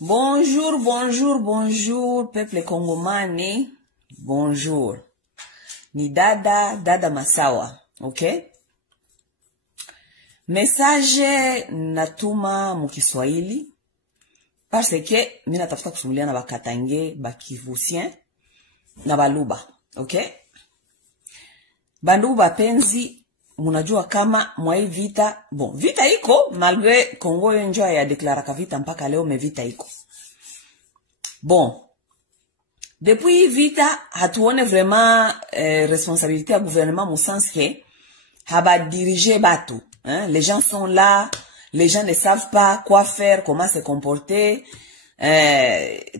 Bonjour, bonjour, bonjour, peuple congomani. Bonjour. Ni dada Masawa, ok? Message natuma mukiswahili parce que mina tafuta kusumulia na bakatange, bakivusien na baluba, ok? Bandugu bapenzi, munajua kama mwa vita, bon, vita iko, malgré Congo yonjo ya deklaraka vita mpaka leo, me vita iko. Bon, depuis vita, hatuone vraiment responsabilité à gouvernement, mon sens que haba diriger bateau. Hein? Les gens sont là, les gens ne savent pas quoi faire, comment se comporter,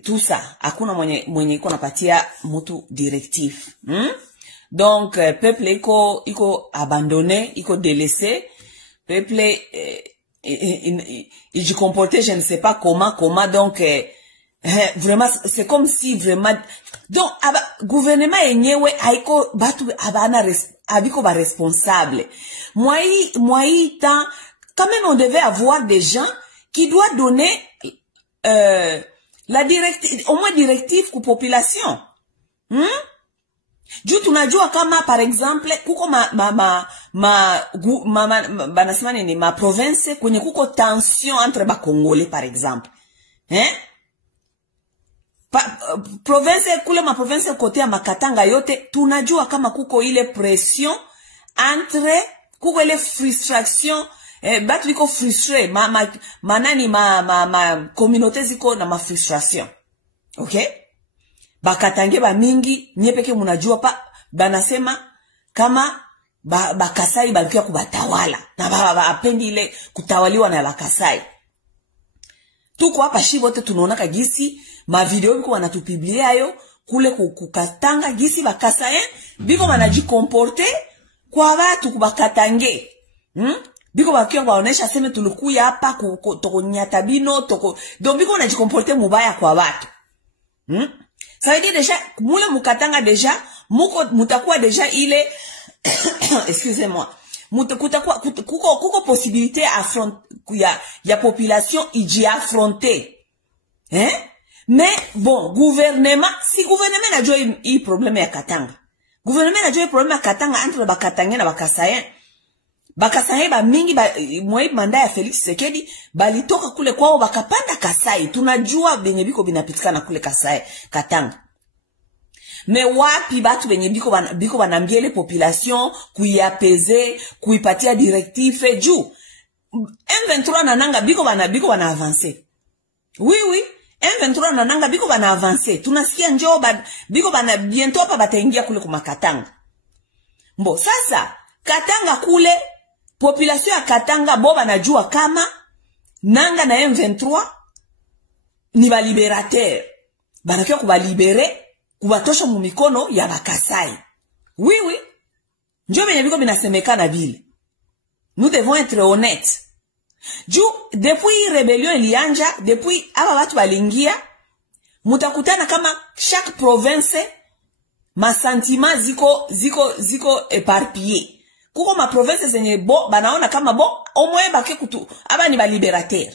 tout ça. Hakuna mwenye iko napatia mutu directif. Donc, peuple iko abandonné, iko délaissé. Peuple, il se comportait, je ne sais pas comment, donc, vraiment, c'est comme si vraiment, donc, gouvernement enyewe, aiko, batu, abana, abiko ba responsable. Moi, tant, quand même, on devait avoir des gens qui doivent donner, la directive, au moins directive pour population. Juu tunajua kama par exemple kuko banasema nini ma province kwenye kuko tension entre ba Congolais par exemple. Province kule ma province kote ya Makatanga yote tunajua kama kuko ile pression entre kuko ile frustration batu liko frustré manani ma communauté ziko na ma frustration. OK? Bakatange ba mingi nyepeke munajua pa banasema kama bakasai balikuwa kubatawala na apendi ile kutawaliwa na bakasai. Tuko hapa shibote tunaona kagisi ma video biko wanatupiblia yo kule kukatanga gisi bakasai biko wanajikomporte kwa watu kubakatange. Biko bakiwa baonesha sema tulikuya hapa toko nyatabino toko donc biko wanajikomporte mubaya kwa watu. Ça veut dire déjà, moule mukatanga déjà, mutakuwa déjà ile, excusez-moi, kuko possibilité ya population iji affronter. Mais, bon, gouvernement, si gouvernement na joye i problème ya Katanga. Gouvernement na joye problème ya Katanga entre bakatange na bakasayen. Bakasaye ba mingi mwai manda ya Felix Tshisekedi balitoka kule kwao bakapanda Kasai. Tunajua benye biko binapitikana kule Kasai, Katanga. Me wapi batu benye biko banambiele population kuiapeze, kuipatia directive juu M23 nananga biko bana avancer. Oui, M23 nananga biko bana avancer. Tunasikia njoo biko bana bientôt hapa bataingia kule kuma Katanga. Mbo sasa Katanga kule population ya Katanga boba najua kama nanga na M23 ni ba liberateur. Banakiwa kubalibere, kubatosha mu mikono ya bakasai. Oui. Njo benye biko binasemekana vile. Nous devons être honnêtes. Depuis rébellion ilianja, depuis aba watu balingia, mutakutana kama chaque province ma sentiment ziko éparpillé. Kuko ma province zenye banaona kama omwe bake kutu aba ni ba liberateur.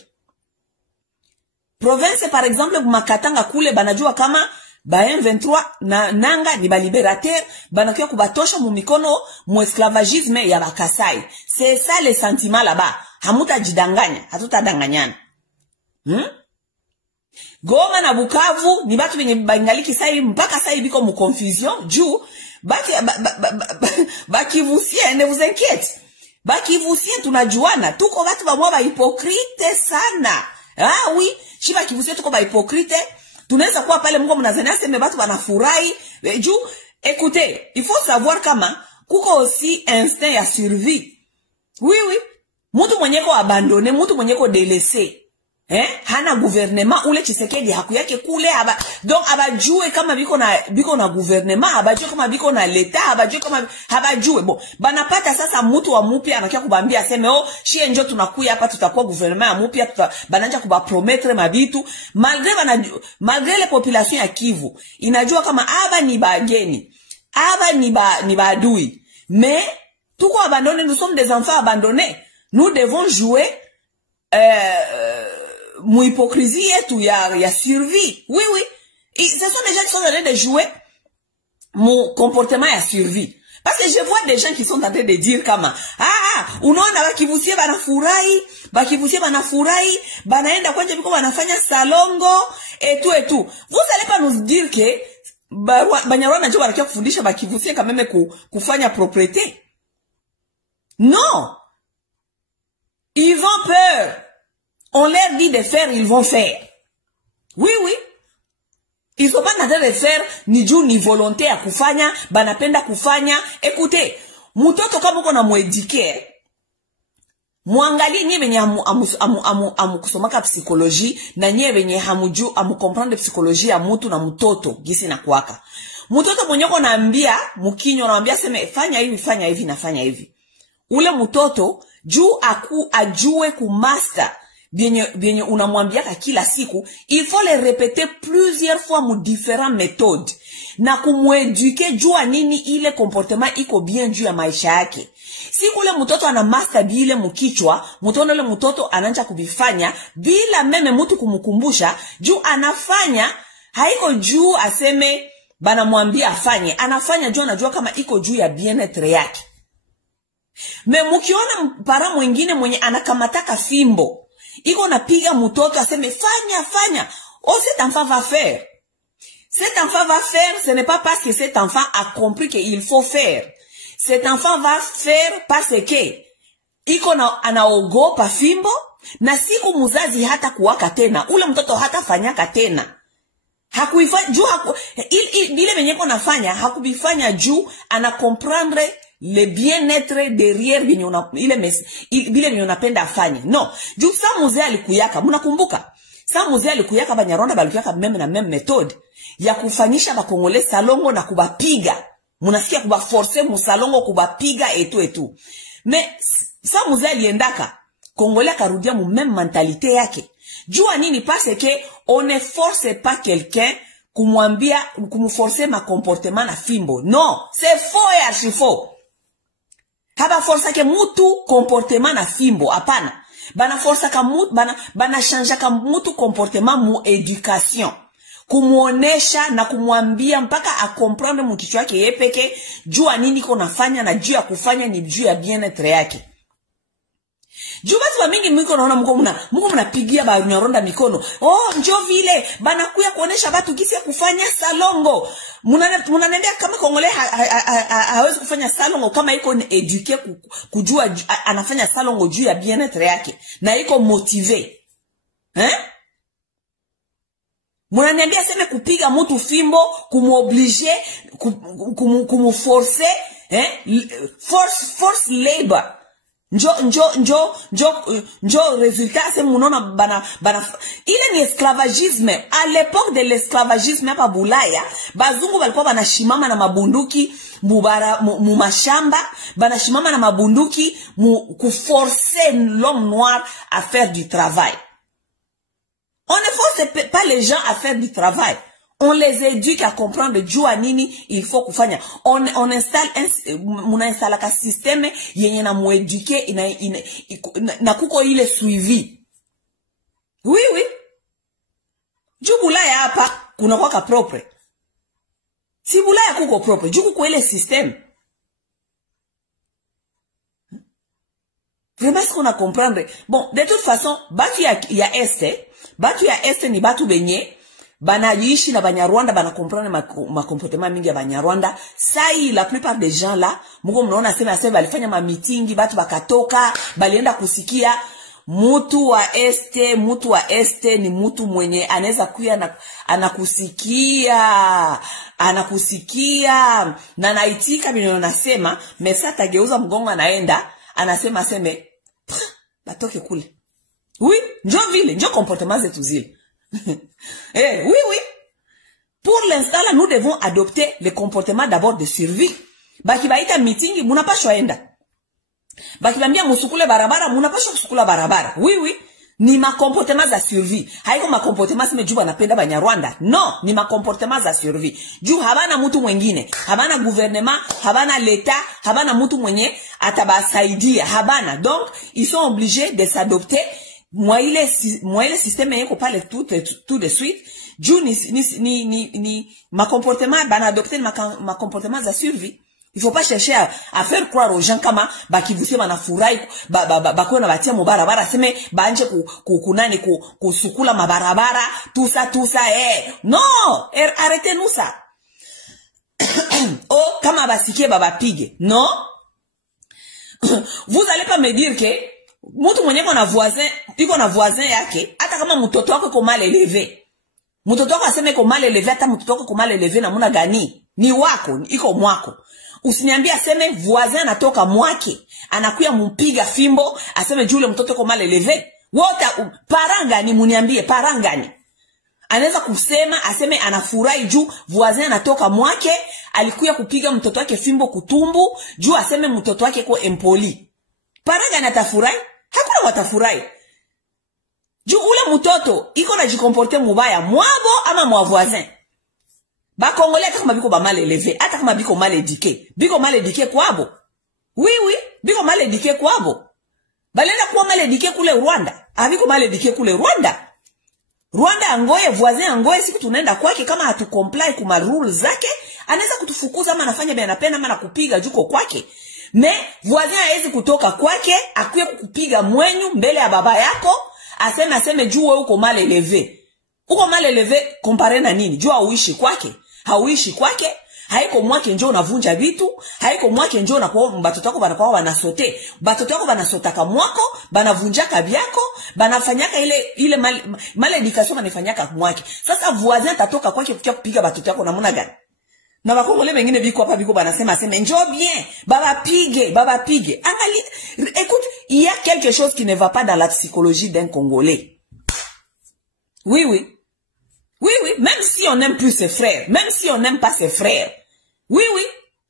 Province par exemple Makatanga kule banajua kama ba M23 nanga ni ba liberateur, banakiwa kubatosha mu mikono mu esclavagisme ya bakasai. C'est ça le sentiment là-bas. Hamuta jidanganya, hatutadanganyana. Goma na Bukavu ni batu benye bangaliki sai mpaka sai biko mu confusion juu bakivusien, ne vous inquiète. Bakivusien tunajuana, tuko batu ba mwa ba hypocrite sana. Ah oui, shi bakivusien tuko ba hypocrite. Tunaweza kuwa pale Mungu mnazania sema batu banafurahi. Juu écoutez, il faut savoir kama kuko aussi instinct ya survie. Oui. Mutu mwenyeko abandonné, mutu mwenyeko délaissé. Hana gouvernement ule Tshisekedi haku yake kule donc abajue kama biko na gouvernement, abajue kama biko na leta, abajue kama habajue. Bon, banapata sasa mutu wa mupya anakia kubambia aseme shie njo tunakuya hapa tutakuwa gouvernement ya mupya, bananja kuba promettre mabitu malgré les populations ya Kivu inajua kama aba ni bageni, aba ni badui. Mais tuko abandonné, nous sommes des enfants abandonnés. Nous devons jouer mon hypocrisie yetu ya survie. Oui, oui. Et ce sont des gens qui sont en train de jouer mon comportement à survie. Parce que je vois des gens qui sont en train de dire comme unaona bakivusie banafurahi, banaenda kwenye biko banafanya salongo et tout. Vous allez pas nous dire que Banyarwanda ndio banakia kufundisha bakivusie quand même kufanya propriété. Non. Ils vont peur. On leur dit de faire, ils vont faire. Oui, oui. Ils sont pas en train de faire ni juu ni volonté ya kufanya, banapenda kufanya. Écoutez, mutoto kama uko na muedike, muangalie nye benye amukusomaka psychologie, na nye benye comprendre psychologie ya mutu na mutoto, gisi na kuwaka. Mutoto mwenye uko naambia, mukinyo naambia seme, fanya hivi na fanya hivi. Ule mutoto, juu ajue kumaster, bien unamwambiaka kila siku, il faut le répéter plusieurs fois mu différentes méthodes na kumueduke jua nini ile comportement iko bien juu ya maisha yake. Siku ule mtoto ana master bile mukichwa, mtoto ule mtoto anaanza kubifanya bila meme mtu kumkumbusha, juu anafanya haiko juu aseme bana mwambia afanye, anafanya juu anajua kama iko juu ya bien-être yake. Me mukiona para mwingine mwenye anakamataka fimbo, iko napiga mtoto aseme fanya. Oh, cet enfant va faire. Cet enfant va faire, ce n'est pas parce que cet enfant a compris qu'il faut faire. Cet enfant va faire parce que iko anaogopa fimbo, na siku muzazi hata kuwaka tena, ule mtoto hata fanyaka tena. Hakuifanya juu bile benye ko nafanya, hakubifanya juu ana comprendre le bien-être derrière bile benye unapenda afanye. No, juu sa muzee alikuyaka, munakumbuka? Sa muzee alikuyaka Banyarwanda balikuyaka meme na meme methode ya kufanyisha bakongole salongo na kubapiga. Munasikia kubaforce musalongo kubapiga etu. Mais sa muzee aliendaka, Kongole akarudia mu même mentalité yake. Jua nini? Parce que on ne force pas quelqu'un kumwambia kumforcer ma comportement na fimbo. Non, c'est faux et archi faux. Haba force ke mutu comportement na fimbo, apana. Bana force ka mutu, bana changer ka mutu comportement mu education. Kumuonesha na kumwambia mpaka a comprendre mkichwa yake yepeke jua nini konafanya na juu ya kufanya ni juu ya bien-être yake. Juu basi ba mingi mwiko naona mko mnapigia Banyarwanda mikono. Oh, njoo vile banakuya kuonesha watu gisi ya kufanya salongo. Munanendea kama Kongole hawezi kufanya salongo kama iko eduke kujua anafanya salongo juu ya bien-être yake na iko motivé. Munaniambia sema kupiga mtu fimbo, kumuoblige, kumuforcer, force labor. Njo résultat c'est munona bana ile ni esclavagisme. À l'époque de l'esclavagisme hapa Bulaya, bazungu walikuwa banashimama na mabunduki mu mashamba, banashimama na mabunduki kuforcer l'homme noir à faire du travail. On ne force pas les gens à faire du travail. On les éduque à comprendre jua nini il faut kufanya. On installe installe un système yenye na mueduke na kuko ile suivi. Oui. Juu Bulaya hapa kuna kwa propre. Si Bulaya kuko propre, juu kuko ile système. Vraiment ce qu'on a comprendre. Bon, de toute façon, batu ya este ni batu benye banajiishi na Banyarwanda, bana comprendre ma comportement mingi ya Banyarwanda. Sai la plupart des gens là, mko mnaona sema balifanya ma meeting, batu bakatoka, balienda kusikia mutu wa este ni mutu mwenye anaweza kuya na anakusikia na naitika binyo nasema, mesa tageuza mgongo anaenda, anasema aseme batoke kule. Oui, njo comportement zetu zile. Oui. Pour l'instant, là, nous devons adopter le comportement d'abord de survie. Baki baita meeting, munapashwa enda. Baki bambia musukule barabara, munapashwa kusukula barabara. Oui. Ni ma comportement za survie. Haiko ma comportement sime juu banapenda Banyarwanda. Non, ni ma comportement za survie. Juu habana mutu mwengine, habana gouvernement, habana l'État, habana mutu mwenye atabasaidia, habana. Donc, ils sont obligés de s'adopter moi ile système yeko pale tout de suite juu ni ma comportement bana adopter ma comportement za survie. Il faut pas chercher à faire croire aux gens kama bakivusie banafurahi bakwe na batia mubarabara seme banje kunani kusukula mabarabara tout ça non, arrêtez-nous ça. Oh, kama basikie babapige non. Vous allez pas me dire que mtu mwenye iko na voisin yake hata kama mtoto wako ko mal élevé, mtoto wako aseme ko mal élevé, hata mtoto wako ko mal élevé na muna gani ni wako iko mwako. Usiniambie aseme voisin anatoka mwake anakuya mpiga fimbo aseme jule mtoto ko mal élevé. Wote parangani, muniambie parangani anaweza kusema aseme anafurahi juu voisin anatoka mwake alikuya kupiga mtoto wake fimbo kutumbu juu aseme mtoto wake ko impoli. Parangani atafurahi? Hakuna watafurahi. Juu ule mtoto iko na jikomporte mubaya mwabo ama mwa voisin. Ba Congolais hata kama biko ba mal élevé, hata kama biko mal éduqué. Biko mal éduqué kwabo. Oui, biko mal éduqué kwabo. Balenda kuwa mal éduqué kule Rwanda. Biko mal éduqué kule Rwanda. Rwanda angoye, voisin angoye, siku tunaenda kwake kama hatu comply kuma rules zake, anaweza kutufukuza ama anafanya bia napenda ama nakupiga juko kwake. Me voisin haezi kutoka kwake, akuye kukupiga mwenyu mbele ya baba yako, aseme juu uko mal élevé. Uko mal élevé compare na nini? Juu hauishi kwake. Hauishi kwake, haiko mwake njoo unavunja vitu, haiko mwake njoo na kwa batoto wako banakuwa wanasote. Batoto wako banasotaka mwako, banavunjaka byako, banafanyaka ile mal education banafanyaka mwake. Sasa voisin atatoka kwake kukia kupiga batoto wako namna gani? Na bakongole wengine biko hapa biko banasema njoo bien, baba pige. Angali, écoute, il y a quelque chose qui ne va pas dans la psychologie d'un Congolais. Oui, même si on n'aime plus ses frères, même si on n'aime pas ses frères. Oui,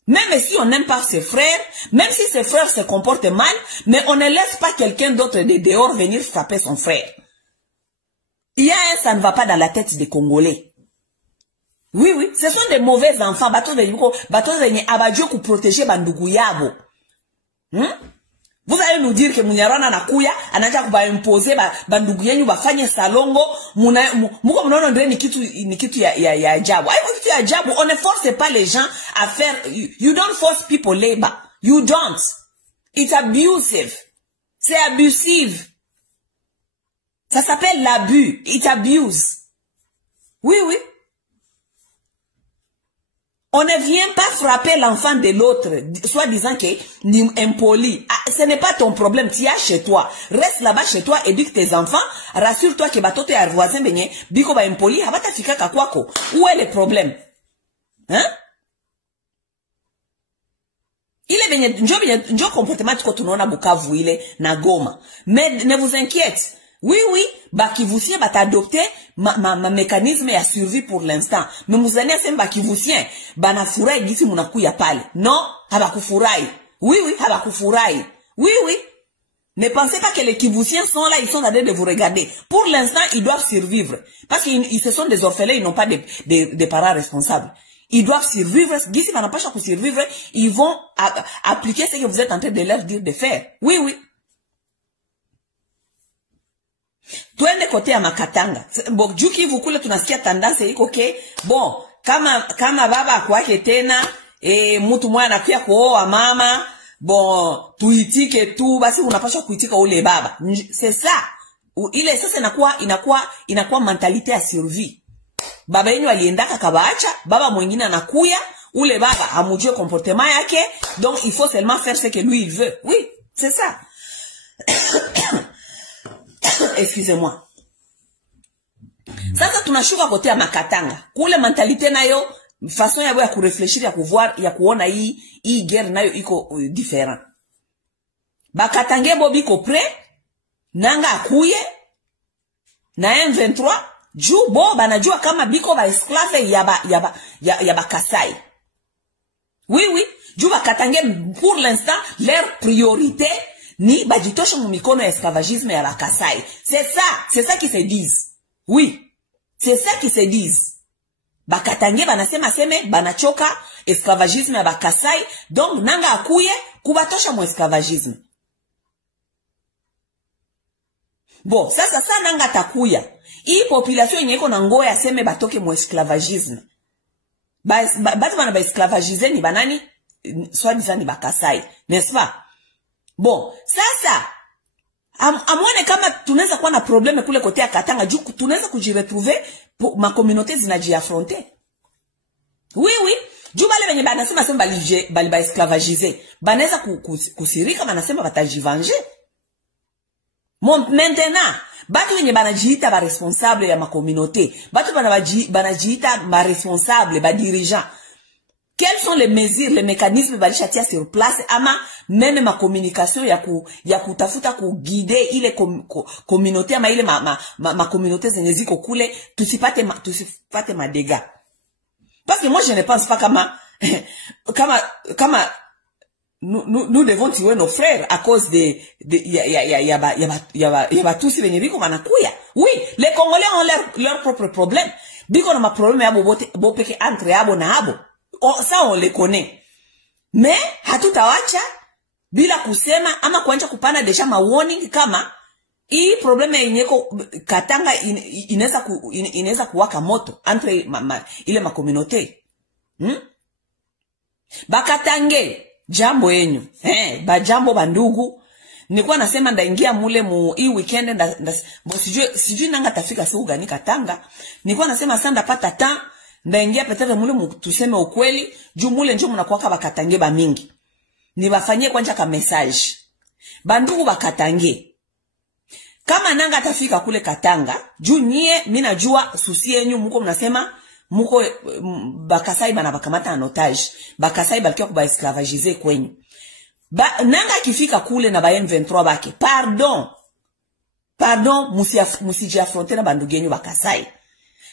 même si on n'aime pas ses frères, même si ses frères se comportent mal, mais on ne laisse pas quelqu'un d'autre de dehors venir frapper son frère. Ça ne va pas dans la tête des Congolais. Oui, ce sont des mauvais enfants. Bato zenye abajue ku protéger bandugu yabo. Vous allez nous dire que Munyarwana nakuya anaja kuba imposer bandugu yenyu bafanye salongo muko mnaona ndio ni kitu ya ajabu. Hayo kitu ya ajabu. On ne force pas les gens à faire. You don't force people labor. You don't. It's abusive. C'est abusif. Ça s'appelle l'abus. It abuse. Oui. On ne vient pas frapper l'enfant de l'autre, soit disant que ni impoli. Ce n'est pas ton problème, tu es chez toi. Reste là-bas chez toi, éduque tes enfants, rassure-toi que batote ya voisin benye, biko ba impoli, habata fika kakwako. Où est le problème? Hein? Ile benye, njo comportement tuko tunaona Bukavu ile na Goma. Mais ne vous inquiète. Oui, bakivusien bata adopter ma mécanisme ya survie pour l'instant. Mais muzani asem bakivusien banafurahi gisi munakuya pale. Non, habakufurahi. Oui, habakufurahi. Oui. Ne pensez pas que les Kivusiens sont là, ils sont en train de vous regarder. Pour l'instant, ils doivent survivre. Parce qu'ils se sont des orphelins, ils n'ont pas de parents responsables. Ils doivent survivre. Gisi n'a pas chaque survivre, ils vont appliquer ce que vous êtes en train de leur dire de faire. Oui. Tuende kote ya Makatanga. Bon, juki vukule tunasikia tendance iko ke bon, kama baba kwake tena mtu mmoja anakuja kuoa mama, bon, tuitike tu basi unapaswa kuitika ule baba. C'est ça. Ile sasa inakuwa mentalite ya survie. Baba yenu aliendaka kabaacha, baba mwingine anakuya, ule baba hamujue comportement yake, donc il faut seulement faire ce que lui il veut. Oui, c'est ça. Excusez-moi. Sasa tunashuka kote ya Makatanga. Kule mentalite nayo, façon ya kurefleshiri, ya kuvoir, ya kuona hii guerre nayo iko different. Bakatange bobi ko pre, nanga akuye, na M23, juu bo banajua kama biko ba esclave ya ba Kasai. Oui, juu bakatange pour l'instant, leur priorité, ni bajitosha mumikono ya esclavagisme ya la Kasai. C'est ça qui se disent. Oui, c'est ça qui se disent. Bakatange banasema banachoka esclavagisme ya Bakasai, donc nanga akuye kubatosha mu esclavagisme. Bon, sasa nanga takuya. Hii population yenye iko na ngoya aseme batoke mu esclavagisme. Batu bana ba esclavagiser ni banani? Soit disant ni bakasai, n'est-ce pas? Bon, sasa amwone kama tunaweza kuwa na probleme kule kote ya Katanga juu tunaweza kujiretrouver ma communauté zinajiaffronter. Oui, juu bale benye banasema sema bali ba esclavagiser. Banaweza kusirika banasema batajivenger. Maintenant, batu wenye banajiita ba responsable ya ma communauté, batu banajiita ba responsable, ba dirigeant. Quelles sont les mesures, les mécanismes balisha tia sur place ama même ma communication ya kutafuta ku guider ile communauté ama ile ma communauté zenye ziko kule tusipate ma dégâts. Parce que moi je ne pense pas kama nous devons tuer nos frères à cause de tous ces vénériques manakuya. Oui, les Congolais ont leur propre problème. Biko na ma problème yabo bopeke entre yabo na abo. Ça on les connaît. Mais hatutawacha bila kusema ama kuanza kupana deja ma warning kama hii probleme yenyeko Katanga inaweza kuwaka moto entre ile ma communauté. Bakatange jambo yenyu. Bajambo bandugu. Nilikuwa nasema ndaingia mule hii weekend sijui nanga tafika siku gani Katanga. Nilikuwa nasema sasa ndapata temps ndaingia peut-être mule tuseme ukweli juu mule njoo mnakuwa bakatange ba mingi. Nibafanyie kwanza ka message. Bandugu bakatange. Kama nanga tafika kule Katanga, juu nyie mimi najua susi yenyu mko mnasema muko bakasai bana bakamata en otage. Bakasai balikuwa kuba esclavagiser kwenyu. Nanga kifika kule na ba M23 bake. Pardon, musiji affronter na bandugu yenyu bakasai.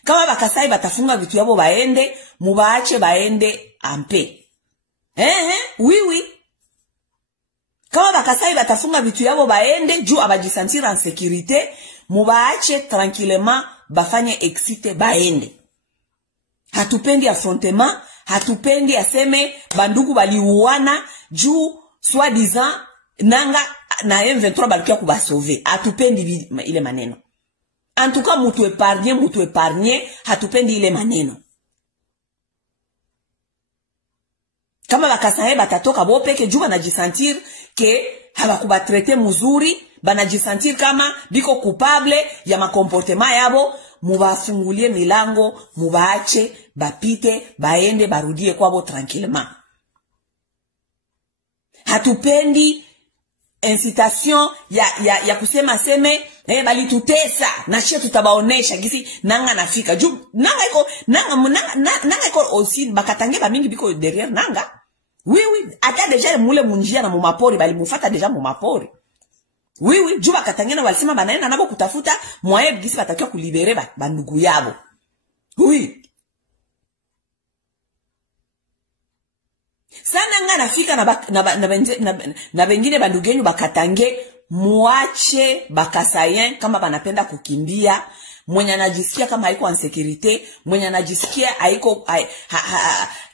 Kama bakasai batafunga vitu yabo baende, mubaache baende ampe. Oui. Kama bakasai batafunga vitu yabo baende, juu abajisentir en sécurité, mubaache tranquillement bafanye exite baende. Hatupendi affrontement, hatupendi aseme bandugu baliuana juu soi-disant nanga na M23 balikuwa kubasauver. Hatupendi ile maneno. En tout cas, mutu épargné, hatupendi ile maneno. Kama bakasaye batatoka bopeke juu banajisentir ke habakubatraiter muzuri, banajisentir kama biko coupable ya makomportema yabo, mubafungulie milango, mubaache, bapite, baende, barudie kwabo tranquillement. Hatupendi incitation ya kusema seme bali tutesa na shia tutabaonesha gisi nanga nafika juu nanga iko aussi bakatange ba mingi biko derrière nanga. Oui ata déjà mule munjia na mumapori bali mufata déjà mumapori. Oui juu bakatange na walisema banaenda nabo kutafuta mwae gisi batakiwa kulibere bandugu yabo. Oui sana nga nafika na bengine bandugu yenyu bakatange, muache bakasayen kama banapenda kukimbia, mwenye anajisikia kama haiko en sécurité, mwenye anajisikia haiko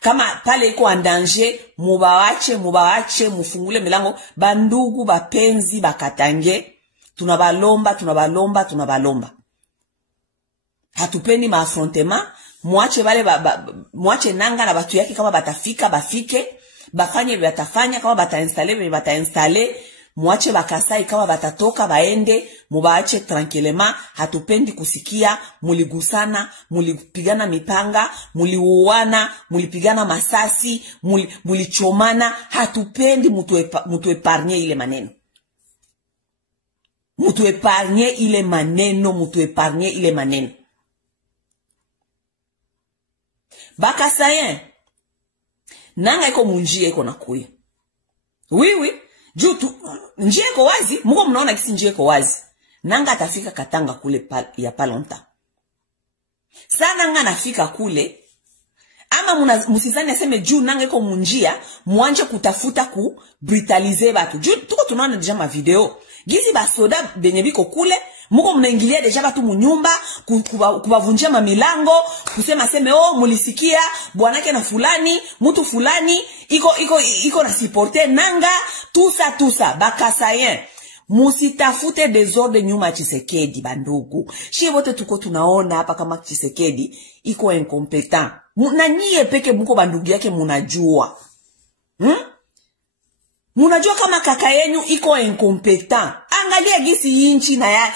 kama pale iko en danger, mubawache mufungule milango. Bandugu bapenzi bakatange, tunabalomba. Hatupendi maaffrontement. Mwache wale mwache nanga na batu yake kama batafika bafike, bafanye batafanya kama batainstaller, mwache bakasai kama batatoka baende, mubaache tranquillement. Hatupendi kusikia muligusana, mulipigana mipanga, muliuana, mulipigana masasi, mulichomana. Hatupendi mutu épargner ile maneno. Mutu épargner ile maneno. Bakasayen nanga iko munjia iko nakuya. Oui juu njia iko wazi, mko mnaona kisi njia iko wazi. Nanga atafika Katanga kule ya palonta. Sana nanga nafika kule ama musizani aseme juu nanga iko munjia muanje kutafuta ku brutaliser batu. Juu tuko tunaona deja ma video gizi basoda benye biko kule, muko mnaingilia deja batu munyumba kubavunjia mamilango, kusema seme mulisikia bwanake na fulani, mtu fulani iko na supporter nanga tusa bakasayen. Musitafute desordre nyuma Tshisekedi bandugu. Shie wote tuko tunaona hapa kama Tshisekedi iko incompetent. Na nyie peke muko bandugu yake munajua. Munajua kama kaka yenu iko incompetent. Angalia gisi inchi na ya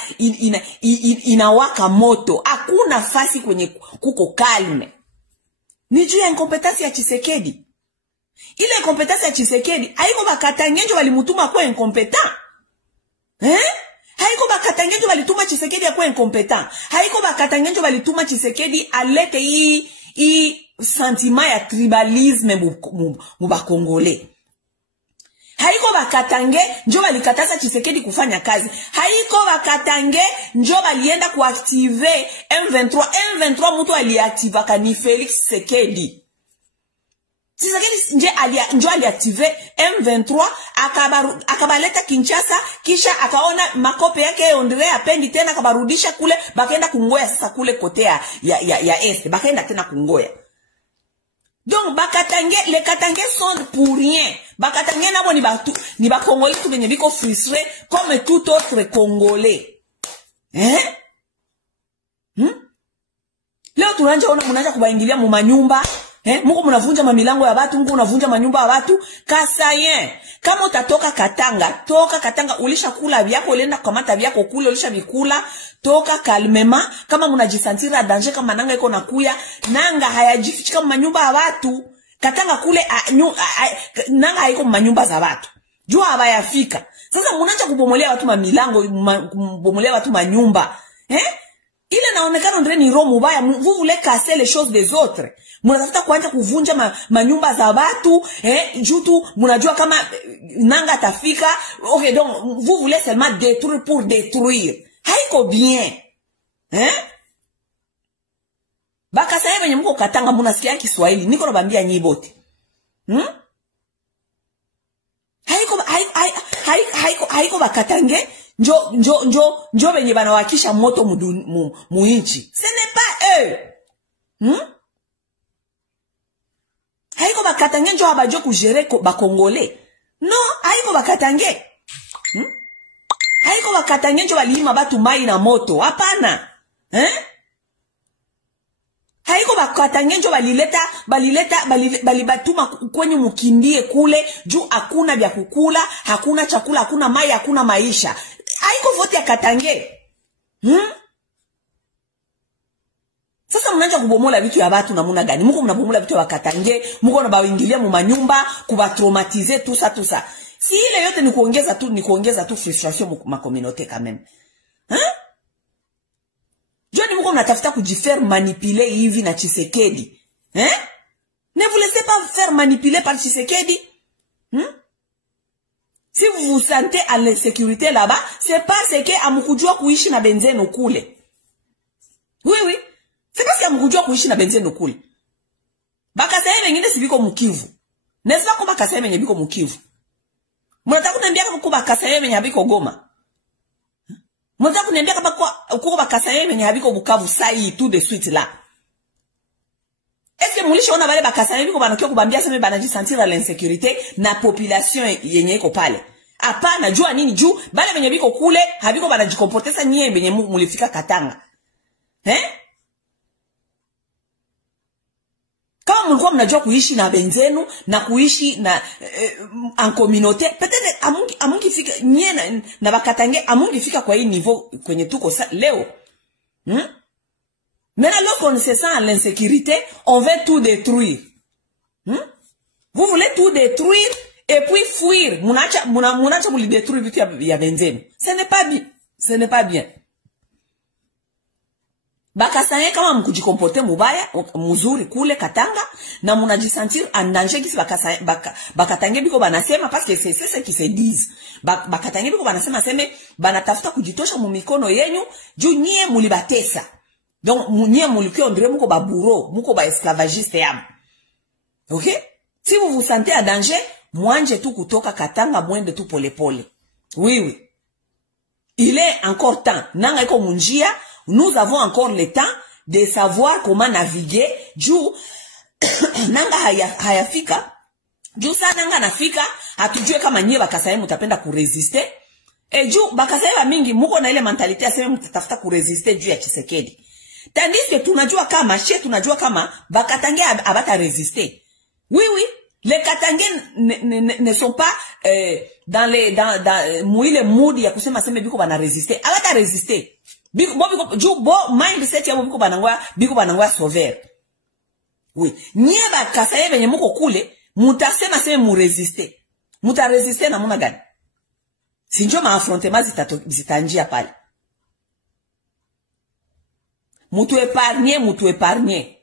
inawaka moto. Hakuna fasi kwenye kuko kalme. Ni juu ya incompetence ya Tshisekedi. Ile incompetence ya Tshisekedi haiko bakatangenjo walimutuma kwa incompetent. Haiko bakatangenjo walituma Tshisekedi ya kwa incompetent. Haiko bakatangenjo walituma Tshisekedi alete hii sentiment ya tribalisme mu bakongole. Haiko bakatange njo balikataza Tshisekedi kufanya kazi. Haiko bakatange njo balienda kuactive M23 mtu aliactiva kani Felix Tshisekedi. Tshisekedi njo aliactive M23 akabaleta Kinshasa, kisha akaona makope yake ondre apendi tena akabarudisha kule, bakaenda kungoya sasa kule kote ya est, bakaenda tena kungoya. Donc bakatange, les Katangais sont pour rien. Bakatange nabo ni ba Congolais tout benye biko frustré comme tout autre Congolais. Leo tunanja ona munaanza kubaingilia mu manyumba, muko munavunja mamilango ya watu, muko unavunja manyumba ya watu. Kasayen, kama utatoka Katanga, ulisha kula vyako, ulienda kamata vyako kule, ulisha vikula, toka kalmema. Kama munajisantira danger kama nanga iko nakuya, nanga hayajifichi kama manyumba ya watu. Katanga kule nanga haiko manyumba za watu. Jua habayafika. Sasa munaanza kubomolea watu mamilango, kubomolea watu manyumba. Ile naonekana ndre ni roho mubaya. Vous voulez casser les choses des autres. Munatafuta kuanza kuvunja manyumba za watu, jutu munajua kama nanga tafika. Okay, donc vous voulez seulement détruire pour détruire. Haiko bien. Baka sasa wenye mko Katanga munasikia Kiswahili, niko nabambia nyi bote. Haiko bakatange njo benye banawakisha moto muinchi. Ce n'est pas eux. Haiko bakatange njo abajo kujere bakongole. Non, haiko bakatange. Haiko bakatange njo balima batu mai na moto. Hapana. Haiko bakatange njo balibatuma kwenye mukimbie kule juu hakuna vya kukula, hakuna chakula, hakuna mai, hakuna maisha. Haiko vote ya Katange. Sasa mnaanza kubomola vitu ya watu namuna gani? Muko mnabomola vitu ya Katange, muko nabaingilia mu manyumba, kubatraumatiser tout ça. Si ile yote ni kuongeza tu frustration ma communauté quand même. Joni muko mnatafuta kujifaire manipuler hivi na Tshisekedi. Ne vous laissez pas faire manipuler par Tshisekedi. Si vous vous sentez à l'insécurité là-bas, c'est parce que amukujua kuishi na benzenu kule. Oui. C'est parce que amukujua kuishi na benzenu kule. Bakasaye wengine sibiko mukivu. N'est-ce pas kama Kasaye wenye biko mukivu? Mnataka kuniambia kama kuba Kasaye wenye habiko Goma? Mnataka kuniambia kama kuba Kasaye wenye habiko Bukavu sai tout de suite là? Est-ce que mulisha ona bale Bakasaye biko banakio kubambia sema banajisantira l'insécurité na population yenye iko pale? Hapana, jua nini juu bale benye biko kule habiko banajikomportesa nyie benye mulifika Katanga. Kama mulikuwa mnajua kuishi na benzenu na kuishi na en communauté, peut-être amungi fika nyie na Bakatange amungi fika kwa hii niveau kwenye tuko leo. Maintenant, lorsqu'on se sent à l'insécurité, on veut tout détruire. Vous voulez tout détruire et puis fuir. Munacha muli détruire vitu ya benzenu. Ce n'est pas bien. Ce n'est pas bien. Bakasaye kama mkujikomporte mubaya, muzuri kule Katanga, na munajisentir en danger kisi Bakatange biko banasema, parce que c'est ce qui se disent. Bakatange biko banasema seme, banatafuta kujitosha mumikono yenyu, juu nyie mulibatesa. Donc, nyie mulikuwa ondire muko ba bourreau, muko ba esclavagiste yamu. Ok? Si vous vous sentez en danger, mwanje tu kutoka Katanga, mwende tu pole pole. Oui. Il est encore temps. Nanga iko munjia, nous avons encore le temps de savoir comment naviguer. Juu, nanga hayafika. Juu sa nanga nafika, hatujue kama nyie Bakasaye mutapenda kuresiste. juu bakasema mingi muko na ile mentalite aseme mtatafuta kuresiste juu ya Tshisekedi. Tandis que tunajua kama bakatange abata résister. Oui, les Katangais ne sont pas dans mouile mood ya kusema sema biko bana résister. Abata résister. Biko mindset ya biko banangwa sauver. Oui, nie bakasaye benye muko kule, mutasema sema mu résister. Muta résister na muna gani? Sinjo ma affrontement zitanjia pale. Mutu épargner.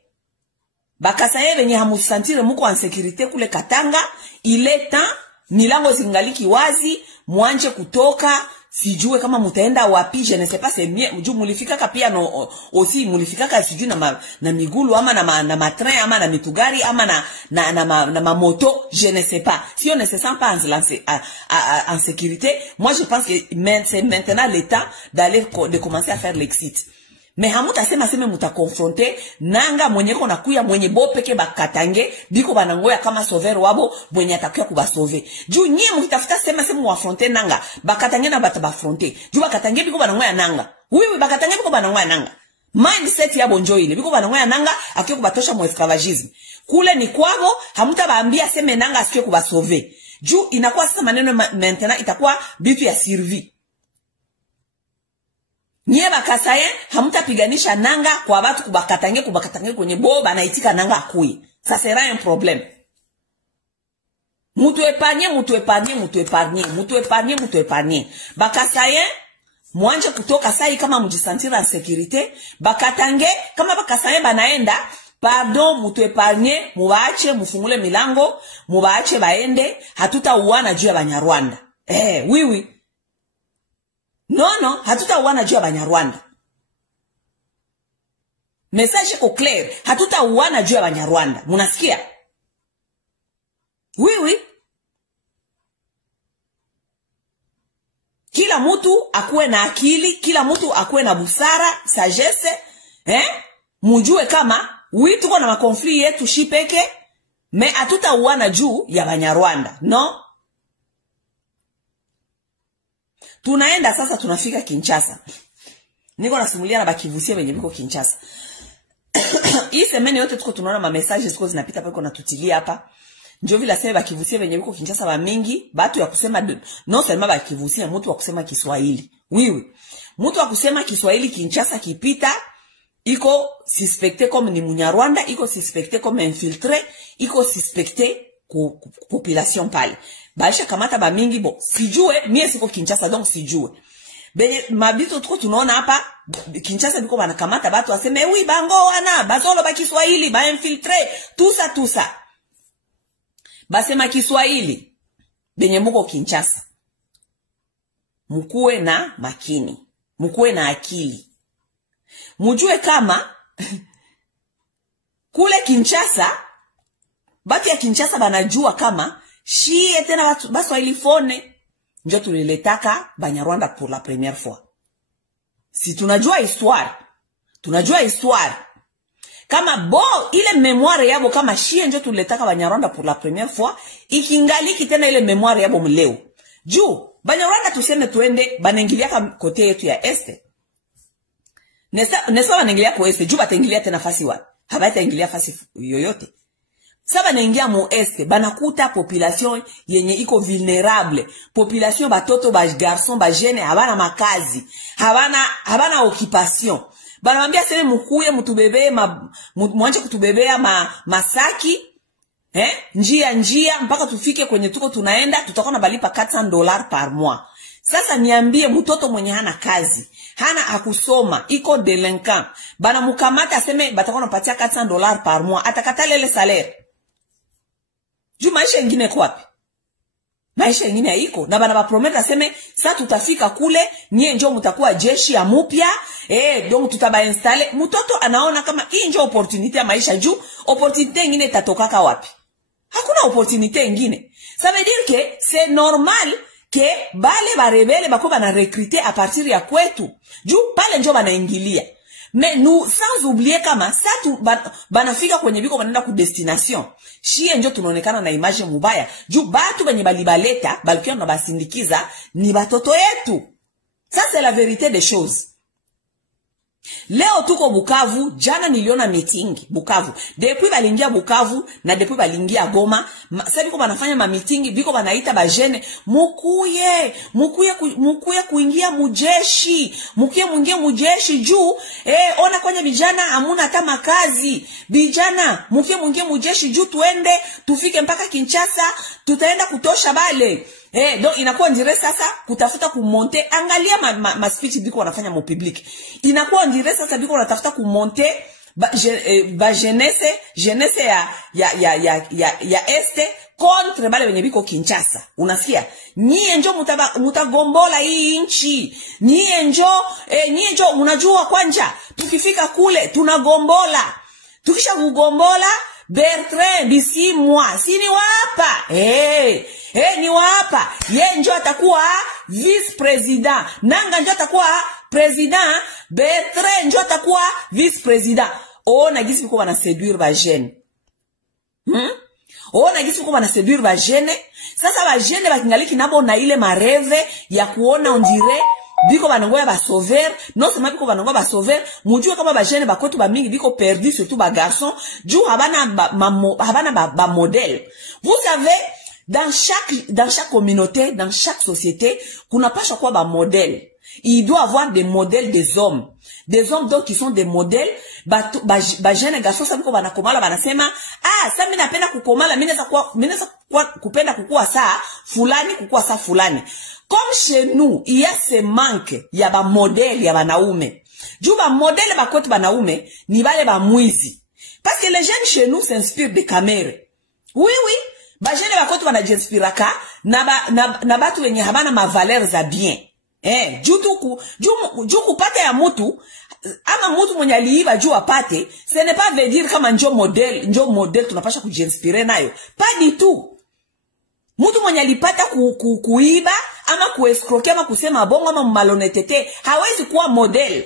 Bakasaye benye hamusantire muko en sécurité kule Katanga, il est temps milango zingaliki wazi, muanje kutoka, sijue kama mutaenda wapi, je ne sais pas, c'est mieux, mju mulifika pia no aussi mulifika sijue na migulu ama na matrain ama na mitugari ama na moto, je ne sais pas. Si on ne se sent pas en sécurité, moi je pense que c'est maintenant le temps de commencer à faire l'exit. Mais hamuta sema muta confronter nanga mwenye kona kuya mwenye bo peke bakatange biko banangoya kama sauver wabo mwenye atakuya kuba sauver. Juu nyie mkitafuta sema mu affronter nanga bakatange na bata affronter. Juu bakatange biko banangoya nanga. Oui bakatange biko banangoya nanga. Mindset ya bonjo ile biko banangoya nanga akiyo kubatosha mu esclavagisme. Kule ni kwabo hamuta baambia sema nanga asiyo kuba sauver. Juu inakuwa sasa maneno maintenant itakuwa bitu ya survie. Nye bakasaye hamuta piganisha nanga kwa batu kubakatange kwenye bo banaitika nanga akui. Ça sera un problème. Mutu épargner. Bakasaye mwanje kutoka sai kama mjisantira en sécurité. Bakatange kama bakasaye banaenda, pardon, mutu épargner, mubaache mufungule milango, mubaache baende, hatuta uwana juu ya Banyarwanda. Oui. Non, hatuta uwana juu ya Banyarwanda. Message iko clear, hatuta uwana juu ya Banyarwanda. Munasikia? Oui. Kila mtu akuwe na akili, kila mtu akuwe na busara, sagesse, mujue kama tuko na makonfli yetu shipeke, me hatuta uwana juu ya Banyarwanda. No? Tunaenda sasa tunafika Kinshasa. Niko nasimulia na bakivusia wenye biko Kinshasa. Hii semeni yote tuko tunaona ma messages ziko zinapita pale kuna tutilia hapa. Ndio vile sasa bakivusia wenye biko Kinshasa ba mingi, batu ya kusema non seulement bakivusia mtu wa kusema Kiswahili. Oui. Mtu wa kusema Kiswahili Kinshasa kipita iko suspecté comme ni Munyarwanda, iko suspecté comme infiltré, iko suspecté ku population pale. Baisha kamata ba mingi bo. Sijue, mie siko Kinshasa donc sijue. Benye mabito tuko tunaona hapa Kinshasa biko banakamata batu waseme oui bango wana bazolo ba Kiswahili ba infiltré tout ça. Basema Kiswahili benye muko Kinshasa. Mkuwe na makini, mkuwe na akili. Mujue kama kule Kinshasa batu ya Kinshasa banajua kama shie tena Baswahili fone njo tuliletaka Banyarwanda pour la première fois. Si tunajua histoire. Kama bo ile memoire yabo kama shie njo tuliletaka Banyarwanda pour la première fois, ikingaliki tena ile memoire yabo mleo. Juu Banyarwanda tuseme tuende banengilia kote yetu ya este. Nesa banengilia ko este, juu batengilia tena fasi wapi? Habaita ingilia fasi yoyote. Saba naingia mu este, banakuta population yenye iko vulnerable. Population batoto, ba garçon, ba jeune, habana makazi. Habana occupation. Banamwambia sema mukuye mutubebe, mwanje kutubebea masaki. Njia, mpaka tufike kwenye tuko tunaenda, tutakuwa na balipa $400 par mois. Sasa niambie mtoto mwenye hana kazi, hana akusoma, iko delinquent. Bana mukamata aseme batakuwa napatia $400 par mois, atakatale ile salaire. Juu maisha ingine kwa wapi? Maisha ingine haiko. Na bana baprometa aseme sasa tutafika kule, nyie njoo mtakuwa jeshi ya mupya, donc tutaba installe. Mtoto anaona kama hii njoo opportunity ya maisha, juu opportunity ingine itatokaka wapi? Hakuna opportunity ingine. Ça veut dire que c'est normal que bale barebele bako bana recruter a partir ya kwetu. Juu pale njoo banaingilia. Mais nous, sans oublier kama, ça tu, banafika kwenye biko banenda ku destination. Shie njo tunaonekana na image mubaya. Juu batu benye balibaleta, balikuwa na basindikiza, ni batoto yetu. Ça c'est la vérité des choses. Leo tuko Bukavu, jana niliona meeting Bukavu. Depuis balingia Bukavu na depuis balingia Goma, sasa biko banafanya ma meeting, biko banaita ba jeune, mukuye kuingia mujeshi, muingie mujeshi juu ona kwenye vijana hamuna hata makazi. Vijana muingie mujeshi juu tuende tufike mpaka Kinshasa, tutaenda kutosha bale. Donc inakuwa ndire sasa kutafuta kumonte. Angalia ma speech biko wanafanya mu public. Inakuwa ndire sasa biko wanatafuta kumonte ba jeunesse ya este contre bale wenye biko Kinshasa. Unasikia? Nyie njo mutagombola hii nchi. Nyie njo unajua kwanja tukifika kule tunagombola. Tukisha kugombola Bertrand Bisimwa sini wapa. Ni wapa. Ye njo atakuwa vice president. Nanga njo atakuwa president. Bertrand njo atakuwa vice president. Ona gisi biko wana séduire ba jeune. Ona gisi biko wana séduire ba jeune. Sasa ba jeune bakingaliki nabo na ile mareve ya kuona ondire biko banangoya ba sauver. Non seulement biko banangoya ba sauver, mujue kama ba jeune bakotu ba mingi biko perdu, surtout ba garçon. Juu habana ba modèle. Vous savez, dans chaque communauté, dans chaque société, qu'on n'a pas chaque fois un modèle. Il doit avoir des modèles des hommes. Des hommes donc qui sont des modèles. Jeune garçon, ça mko bana komala bana sema, ça mina pena kukomala, mineza kupenda kukua saa fulani, kukua saa fulani. Comme chez nous, il y a ce manque, il y a ba modèle, il y a banaume. Jou ba modèle ba kote banaume, ni bale ba mwizi. Parce que les jeunes chez nous s'inspirent des caméras. Oui. Ba jene bakotu wanajiinspiraka na batu wenye habana ma valeurs za bien. Juu kupata ya mutu ama mutu mwenye aliiba juu apate, ce n'est pas veut dire kama njo model tunapasha kujiinspire nayo. Pas du tout. Mutu mwenye alipata kuiba ama kuescroquer ama kusema bongo ama malhonnêteté hawezi kuwa model.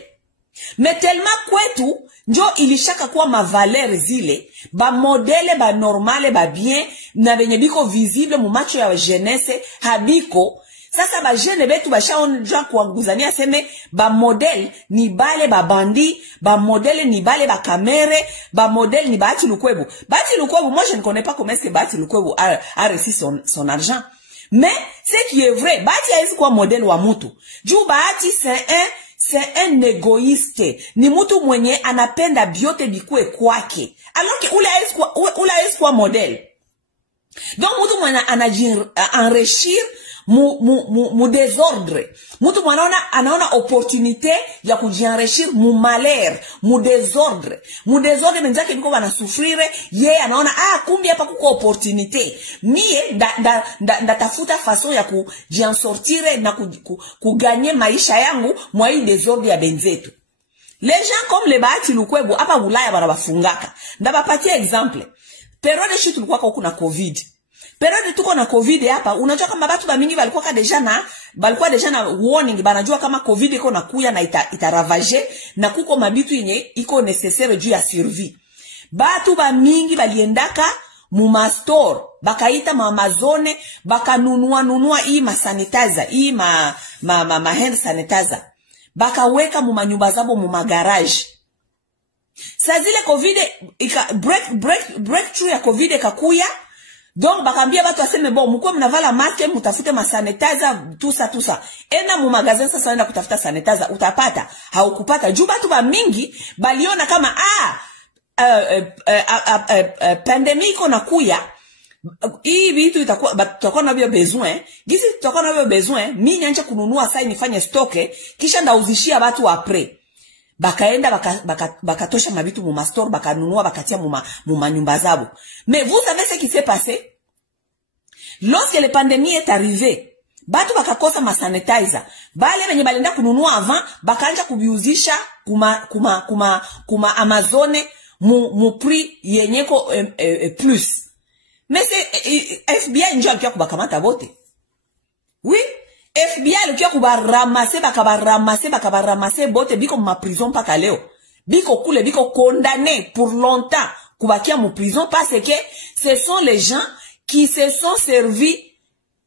Mais tellement kwetu njo ilishaka kuwa ma valeur zile, ba modele ba normale ba bien na benye biko visible mu macho ya jeunesse habiko. Sasa ba jeune betu bashaonja kuanguzania seme ba model ni bale ba bandi, ba model ni bale ba kamere, ba model ni Bahati Lukwebo. Bahati Lukwebo, moi je ne connais pas comment est-ce que Bahati Lukwebo a reçu son argent. Mais ce qui est vrai, Bahati haisi kuwa model wa mutu. Juu Bahati c'est un égoïste. Ni mutu mwenye anapenda biote bikue kwake. Alors que ula haisi kuwa model. Donc mutu mwenye enrichir mu désordre. Mutu mwenye anaona opportunité ya kujienrichir mu malheur, mu désordre. Mu désordre menzake biko wana souffrire, ye anaona kumbi hapa kuko opportunité. Mie ndatafuta façon ya kujiensortire na kuganye maisha yangu mwa hii désordre ya benzetu. Les gens comme les Bahati Lukwebo hapa Ulaya banabafungaka. Ndabapatia exemple. Periode shi tulikuwa kuna COVID. Periode tuko na COVID hapa, unajua kama batu ba mingi balikuwa deja na warning, banajua kama COVID iko nakuya na itaravager na kuko mabitu yenye iko nécessaire juu ya survie. Batu ba mingi baliendaka mu store, bakaita ma Amazone, bakanunua hii ma sanitizer, hii ma hand sanitizer. Bakaweka mu manyumba zabo mu magarage. Sa zile COVID breakthrough ya COVID kakuya. Donc bakambia batu aseme bon mkuwe mnavala maske mutafute ma sanitizer tout ça. Enda mu magazin sasa enda kutafuta sanitizer utapata, haukupata. Juu batu ba mingi baliona kama pandemic iko nakuya. Hii vitu tutakuwa navyo besoin. Gisi tutakuwa navyo besoin, mimi nianze kununua sasa nifanye stoke kisha ndauzishia watu après. Bakaenda bakatosha mabitu mu store, bakanunua bakatia mu manyumba zabo. Mais vous savez ce qui s'est passé? Lorsque la pandémie est arrivée, batu bakakosa ma sanitizer. Bale benye balenda kununua avant, bakanja kubiuzisha kuma Amazone mu prix yenyeko plus. Mais c'est FBI njo alikuwa kubakamata bote. Oui, FBI alikuwa kubaramase bakabaramase bote biko ma prison paka leo. biko kule biko condamné pour longtemps kubakia mu prison parce que ce sont les gens qui se sont servis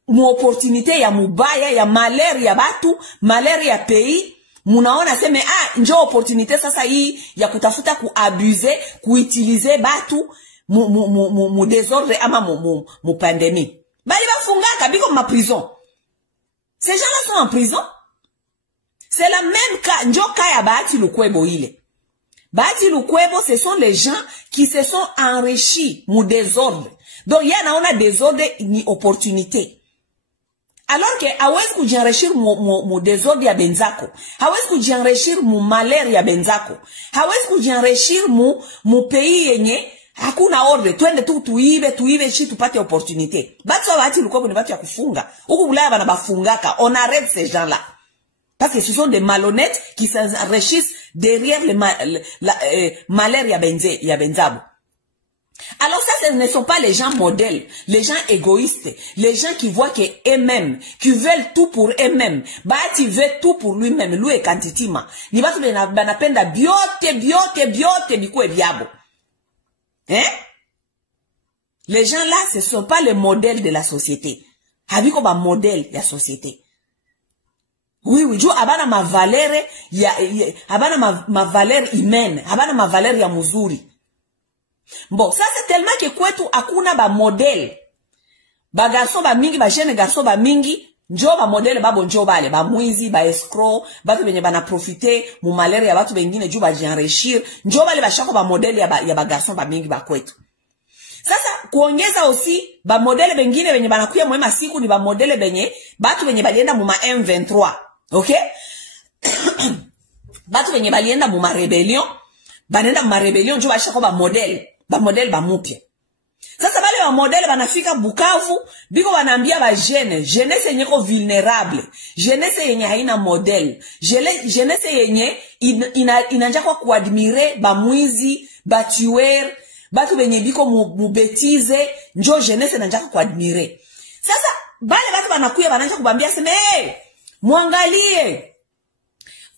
mu opportunité ya mubaya ya malheur ya batu, malheur ya pays. Munaona seme njo opportunité sasa hii ya kutafuta kuabuser, kuutiliser batu mu désordre ama mu pandémie. Bali bafungaka biko ma prison. Ces gens-là sont en prison. C'est la même cas, njo kaya Bahati Lukwebo ile. Bahati Lukwebo, ce sont les gens qui se sont enrichis mu désordre. Donc il y a na désordre ni opportunité. Alors que hawezi kujienrichir mu désordre ya benzako. Hawezi kujienrichir mu malheur ya benzako. Hawezi kujienrichir mu pays yenye hakuna ordre. Twende tu tuibe chi tupate opportunité. Batu wa Bahati Lukwebo ni batu ya kufunga. Huku Bulaya bana bafungaka. On arrête ces gens-là. Parce que ce sont des malhonnêtes qui s'enrichissent derrière le malheur ya benzabo. Alors ça, ce ne sont pas les gens modèles, les gens égoïstes, les gens qui voient que eux-mêmes, qui veulent tout pour eux-mêmes. Bahati veut tout pour lui-même, lui et kantitima. Ni batu banapenda biote bikwe biabo. Hein? Les gens là, ce ne sont pas les modèles de la société. Habiko ba modèle de la société. Oui, jo abana ma valeur abana ma valeur humaine, abana ma valeur ya muzuri. Bon, ça c'est tellement que kwetu akuna ba modèle. Ba garçon ba mingi, ba jeune garçon ba mingi, njo ba modèle ba bonjo bale, ba mwizi, ba escroc, batu benye bana profiter mu malheur ya batu bengine ju ba enrichir, njo bale ba shako ba modèle ya ba garçon ba mingi ba kwetu. Sasa kuongeza aussi ba modèle bengine benye bana kuya mwema siku ni ba modèle benye batu benye balienda mu ma M23. OK? Batu benye balienda mu ma rebellion, banenda mu ma rebellion njo ba shako ba modèle ba mupya. Sasa bale ba modèle banafika Bukavu, biko wanaambia ba jeunesse yenye ko vulnérable, jeunesse yenye haina modèle, jeunesse yenye inanja kwa kuadmire ba mwizi, ba tueur, batu benye biko mu betize, njo jeunesse inanja kwa kuadmire. Sasa bale batu banakuya bananja kubambia sema muangalie.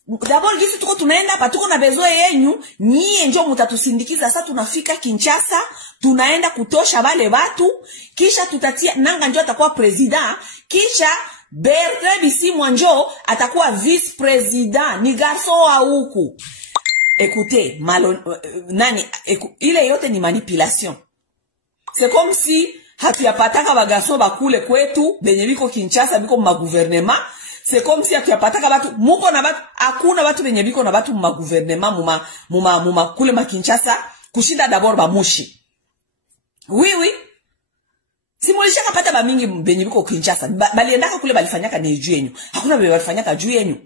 D'abord gisi tuko tunaenda hapa tuko na besoin yenyu, nyie njo mutatusindikiza. Sasa tunafika Kinshasa, tunaenda kutosha wale watu, kisha tutatia nanga njo atakuwa president, kisha Bertrand Bisimwa njo atakuwa vice president, ni garçon wa huku. Écoutez, ile yote ni manipulation. C'est comme si hatuyapataka ba garçon bakule kwetu, benye biko Kinshasa biko ma gouvernement. C'est comme si akiyapataka batu muko na batu hakuna batu benye biko na batu mu gouvernement muma kule ma Kinshasa kushinda d'abord ba mushi. Oui. Si mulisha kapata ba mingi benye biko Kinshasa baliendaka kule balifanyaka ni juu yenu. Hakuna bale balifanyaka juu yenu.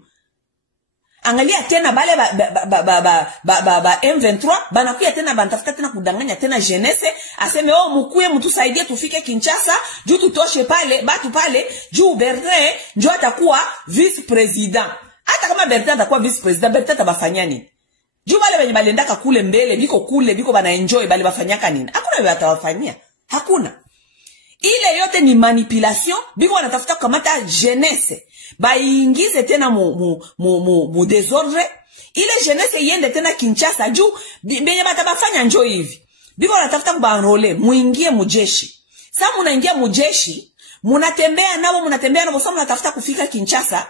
Angalia tena bale ba M23 banakuya tena bantafuta tena kudanganya tena jeunesse aseme mukuye mtusaidie tufike Kinshasa juu tutoshe pale batu pale juu Bertrand njo atakuwa vice president. Hata kama Bertrand atakuwa vice president, Bertrand tabafanya nini? Juu bale benye balendaka kule mbele biko bana enjoy bale bafanyaka nini? Hakuna bale batawafanyia. Hakuna. Ile yote ni manipulation, biko wanatafuta kamata jeunesse. Baingize tena mu désordre. Ile jeunesse yende tena Kinshasa juu benye batabafanya njo hivi. Biko wanatafuta kubanrole, muingie mujeshi. Sasa munaingia mujeshi, munatembea nabo sasa munatafuta kufika Kinshasa.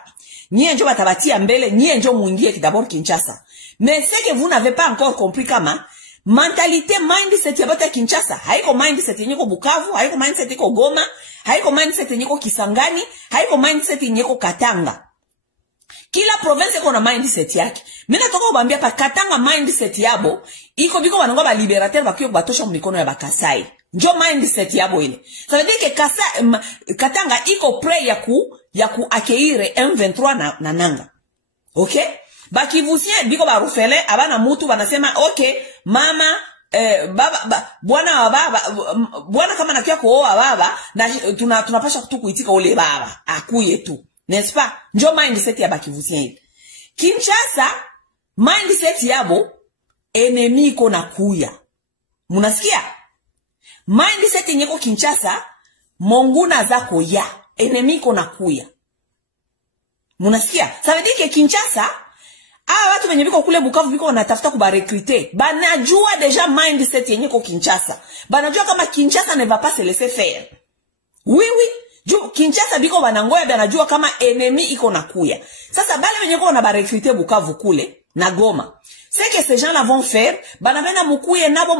Nyie njo batabatia mbele, nyie njo muingie d'abord Kinshasa. Mais c'est que vous n'avez pas encore compris kama mentalité mindset ya bata Kinshasa haiko mindset yenyeko Bukavu, haiko mindset yeko Goma, haiko mindset yenyeko Kisangani, haiko mindset yenyeko Katanga. Kila province iko na mindset yake. Mimi natoka kubambia pa Katanga mindset yabo iko biko banango ba liberateur bakiyo batosha mikono ya bakasai. Njo mindset yabo ile. Ça veut dire que Katanga iko prêt ya ku accueillir M23 na nanga. OK? Bakivusien biko barufele abana mutu banasema okay mama bwana kama nakia kuoa baba na tunapasha tu kuitika ule baba akuye tu, n'est-ce pas? Njo mindset ya bakivusien. Kinshasa mindset yabo enemy iko na kuya. Munasikia? Mindset yenyeko Kinshasa monguna zako ya enemy iko na kuya. Munasikia? Ça veut dire que Kinshasa watu wenye biko kule Bukavu biko wanatafuta kubarekrite. Banajua deja mindset yenye ko Kinshasa. Banajua kama Kinshasa ne va pas se laisser faire. Oui. Juu Kinshasa biko banangoya banajua kama ennemi iko nakuya. Sasa bale wenye ko wanabarekrite Bukavu kule na Goma. C'est que ces gens-là vont faire, banabena mukuye nabo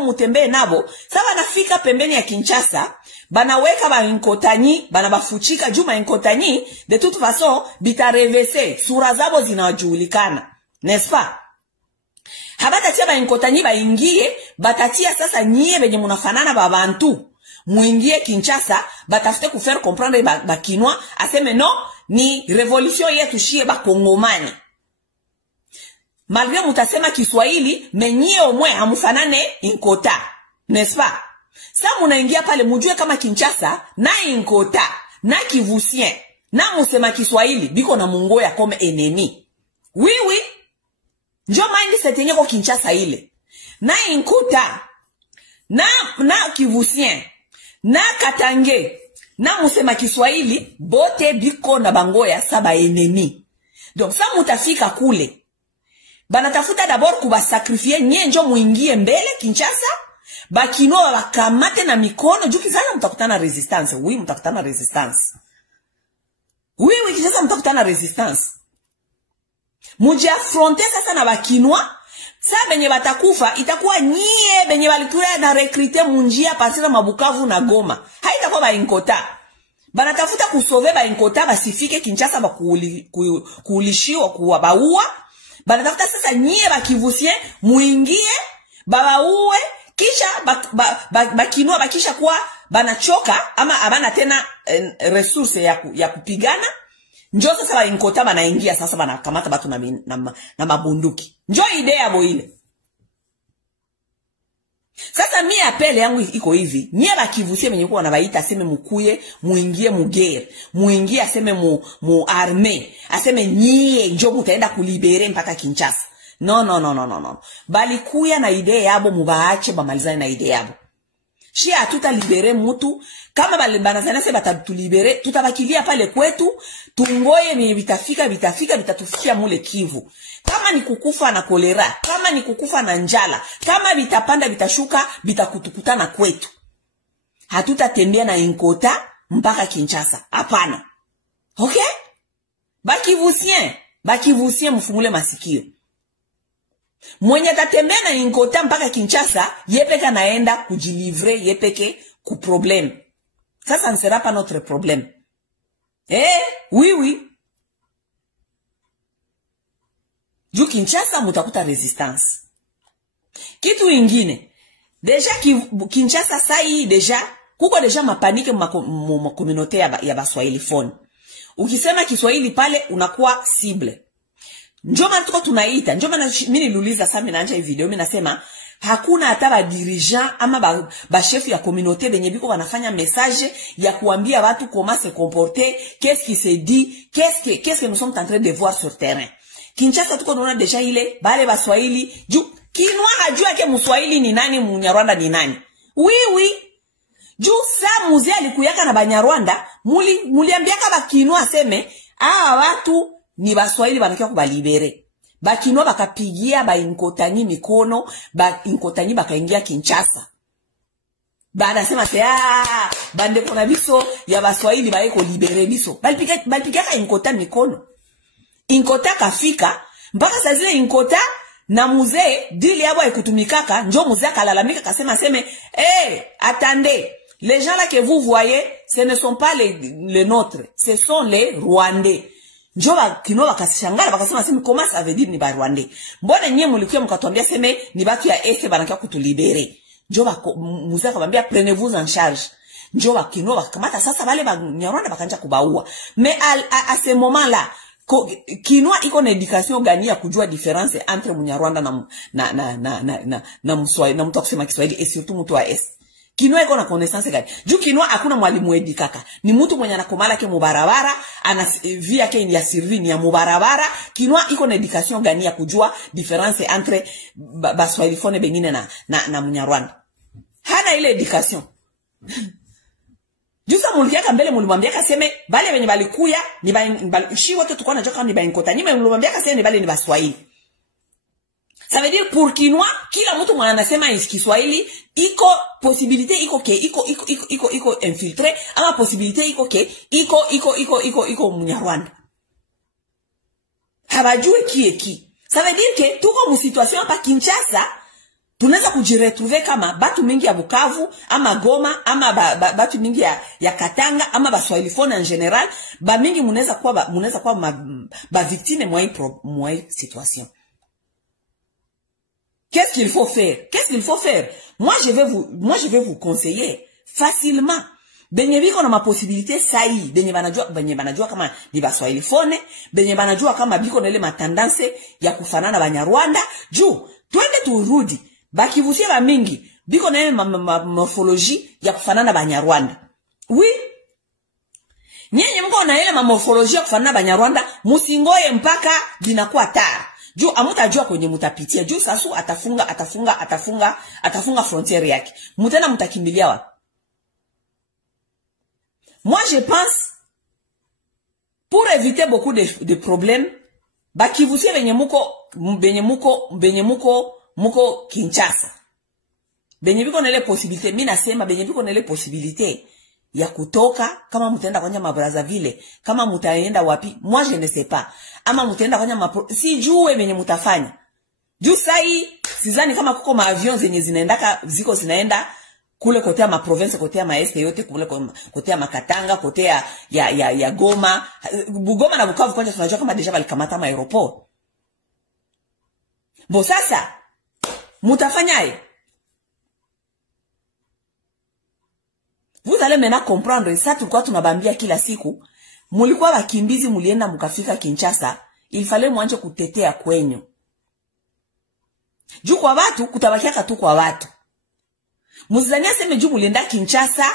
mutembe nabo. Sasa banafika pembeni ya Kinshasa, banaweka ba inkotanyi, banabafuchika juma inkotanyi, de toute façon bitarevese, sura zabo zinajulikana. N'est-ce pas? Habatatia ba inkotanyi baingie, batatia sasa nyie benye munafanana ba bantu. Muingie Kinshasa, batafute kufaire comprendre ba Kinwa, aseme non, ni révolution yetu shie ba Kongomani. Malgré mutasema Kiswahili, menyie omwe hamufanane inkota. N'est-ce pas? Sa munaingia pale mujue kama Kinshasa, na inkota, na Kivusien, na musema Kiswahili, biko na mungoya kome ennemi. Oui. Njo mindset yenye ko Kinshasa ile. Na inkota, na Kivusien, na Katange, na musema Kiswahili, bote biko na bangoya saba ennemi. Donc sa mutafika kule, banatafuta d'abord kubasakrifie nye njo muingie mbele Kinshasa, Bakinoa bakamate na mikono, juu Kinshasa mtakutana resistance. Oui, mtakutana resistance. Oui, Kinshasa mtakutana resistance. Muji affronte sasa na Bakinoa, sa benye batakufa, itakuwa nyie benye balikuya na rekrite munjia pasira Mabukavu na Goma. Haitakuwa ba inkota. Banatafuta kusove ba inkota, basifike Kinshasa kuulishiwa kuwabaua. Banatafuta sasa nyie Bakivusien muingie baba uwe kisha Bakinoa bakisha kuwa banachoka ama abana tena resource ya kupigana, njo sasa ba inkota banaingia sasa banakamata batu na mabunduki. Njo idea yabo ile. Sasa mimi apele yangu iko hivi, nyie Bakivusien menye kuwa nabaita aseme mukuye muingie mugere, muingie aseme mu arme, aseme nyie njo mutaenda kulibere mpaka Kinshasa. No. Balikuya na idea yabo, mubaache bamalizane na idea yabo. Shia hatuta libere mutu, kama banazana se batatulibere, tutabakilia pale kwetu, tungoye ni vitafika vitatufikia mule Kivu. Kama ni kukufa na kolera, kama ni kukufa na njala, kama vitapanda vitashuka, vitakutukutana kwetu. Hatuta tembea na inkota mpaka Kinshasa. Hapana. Okay? Bakivusien mfungule masikio. Mwenye tatembea na inkota mpaka Kinshasa, yepeke naenda kujilivre, yepeke ku problem. Ça ne sera pas notre problème. Oui. Juu Kinshasa mutakuta resistance. Kitu ingine, deja Kinshasa sai deja, kuko deja mapanike mu communauté ya Baswahili phone. Ukisema Kiswahili pale unakuwa cible. Njo maana tuko tunaita, njo maana mimi niliuliza sasa mimi naanza hii video, mimi nasema hakuna hata ba dirigeant ama ba chef ya communauté benye biko wanafanya message ya kuambia watu comment se comporter, qu'est-ce qui se dit, qu'est-ce que nous sommes en train de voir sur terrain. Kinshasa tuko tunaona deja ile bale Baswahili, juu Kinwa hajua yake Mswahili ni nani, Mnyarwanda ni nani. Oui. Juu sa muzee alikuyaka na Banyarwanda, muliambiaka Bakinwa aseme, watu ni Baswahili banakia kubalibere. Bakinwa bakapigia ba inkotanyi mikono, ba inkotanyi bakaingia Kinshasa. Bana sema bande kona biso ya Baswahili baeko libere biso. Balpigia ka inkota mikono. Inkota kafika, mpaka saa zile inkota na muzee dili yabo ikutumikaka, njo muzee akalalamika kasema attendez, les gens là que vous voyez, ce ne sont pas les nôtres, ce sont les Rwandais. Njo Bakinoa bakashangala bakasema comment ça veut dire ni ba Rwandais? Mbona nyie mulikuwa mkatuambia seme ni batu ya este banakia kutulibere? Njo muzee akamwambia prenez-vous en charge. Njo Bakinoa bakamata sasa wale Banyarwanda bakanja kubaua. Mais à ce moment-là, Kinwa iko na education gani ya kujua difference entre Munyarwanda na Mswahili na mtu akusema Kiswahili et surtout mtu wa est? Kinwa iko na connaissance gani? Juu Kinwa hakuna mwalimu edikaka. Ni mtu mwenye anakomala ke mubarabara, ana vie yake ni ya sirvi ni ya mubarabara. Kinwa iko na education gani ya kujua difference entre Baswahili fone bengine na Munyarwanda? Hana ile education. Jusa mulikiaka mbele mulimwambia kaseme bale wenye balikuya ni shi wote tukona najua kama ni bainkota nyuma mulimwambia kaseme ni bale ni Baswahili. Ça veut dire pour Kinois kila mtu mwana anasema Kiswahili iko possibilité iko infiltré ama possibilité iko Munyarwanda. Habajue ki. Ça veut dire que tuko mu situation hapa Kinshasa tunaweza kujiretrouver kama batu mingi ya Bukavu ama Goma ama batu mingi ya Katanga ama Baswahili phone en général ba mingi munaweza kuwa ba victime moi situation. Qu'est-ce qu'il faut faire? Moi je vais vous conseiller facilement. Benye biko na maposibilité sahi, benye banajua kama ni Baswahili phone, benye banajua kama biko na ile matendance ya kufanana Banyarwanda, juu twende turudi. Bakivusia ba mingi biko na ile morphologie ya kufanana Banyarwanda. Oui. Nyenye mko na ile morphologie ya kufanana Banyarwanda, musingoye mpaka linakuwa taa. Juu amutajua kwenye mutapitia. Juu sasu atafunga frontiere yake. Mutena mutakimbilia wapi? Moi je pense pour éviter beaucoup de problèmes bakivusie benye muko Kinshasa. Benye biko na ile possibilité, mimi nasema benye biko na ile possibilité ya kutoka kama mutaenda kwanja Brazzaville, kama mutaenda wapi, moi je ne sais pas. Ama mutaenda kwanja si jue benye mutafanya. Juu sai sizani kama kuko maavion zenye zinaenda kule kotea ma province, kotea ma este yote, kule kotea Makatanga, kotea ya Goma. Bugoma na Bukavu kwanja tunajua kama deja balikamata ma aeroport. Bo sasa mutafanyaje? Vous allez maintenant comprendre ça tulikuwa tunabambia kila siku. Mulikuwa wakimbizi mulienda mukafika Kinshasa, il fallait mwanje kutetea kwenyu. Juu kwa watu kutabakia tu kwa watu. Muzania seme juu mulienda Kinshasa,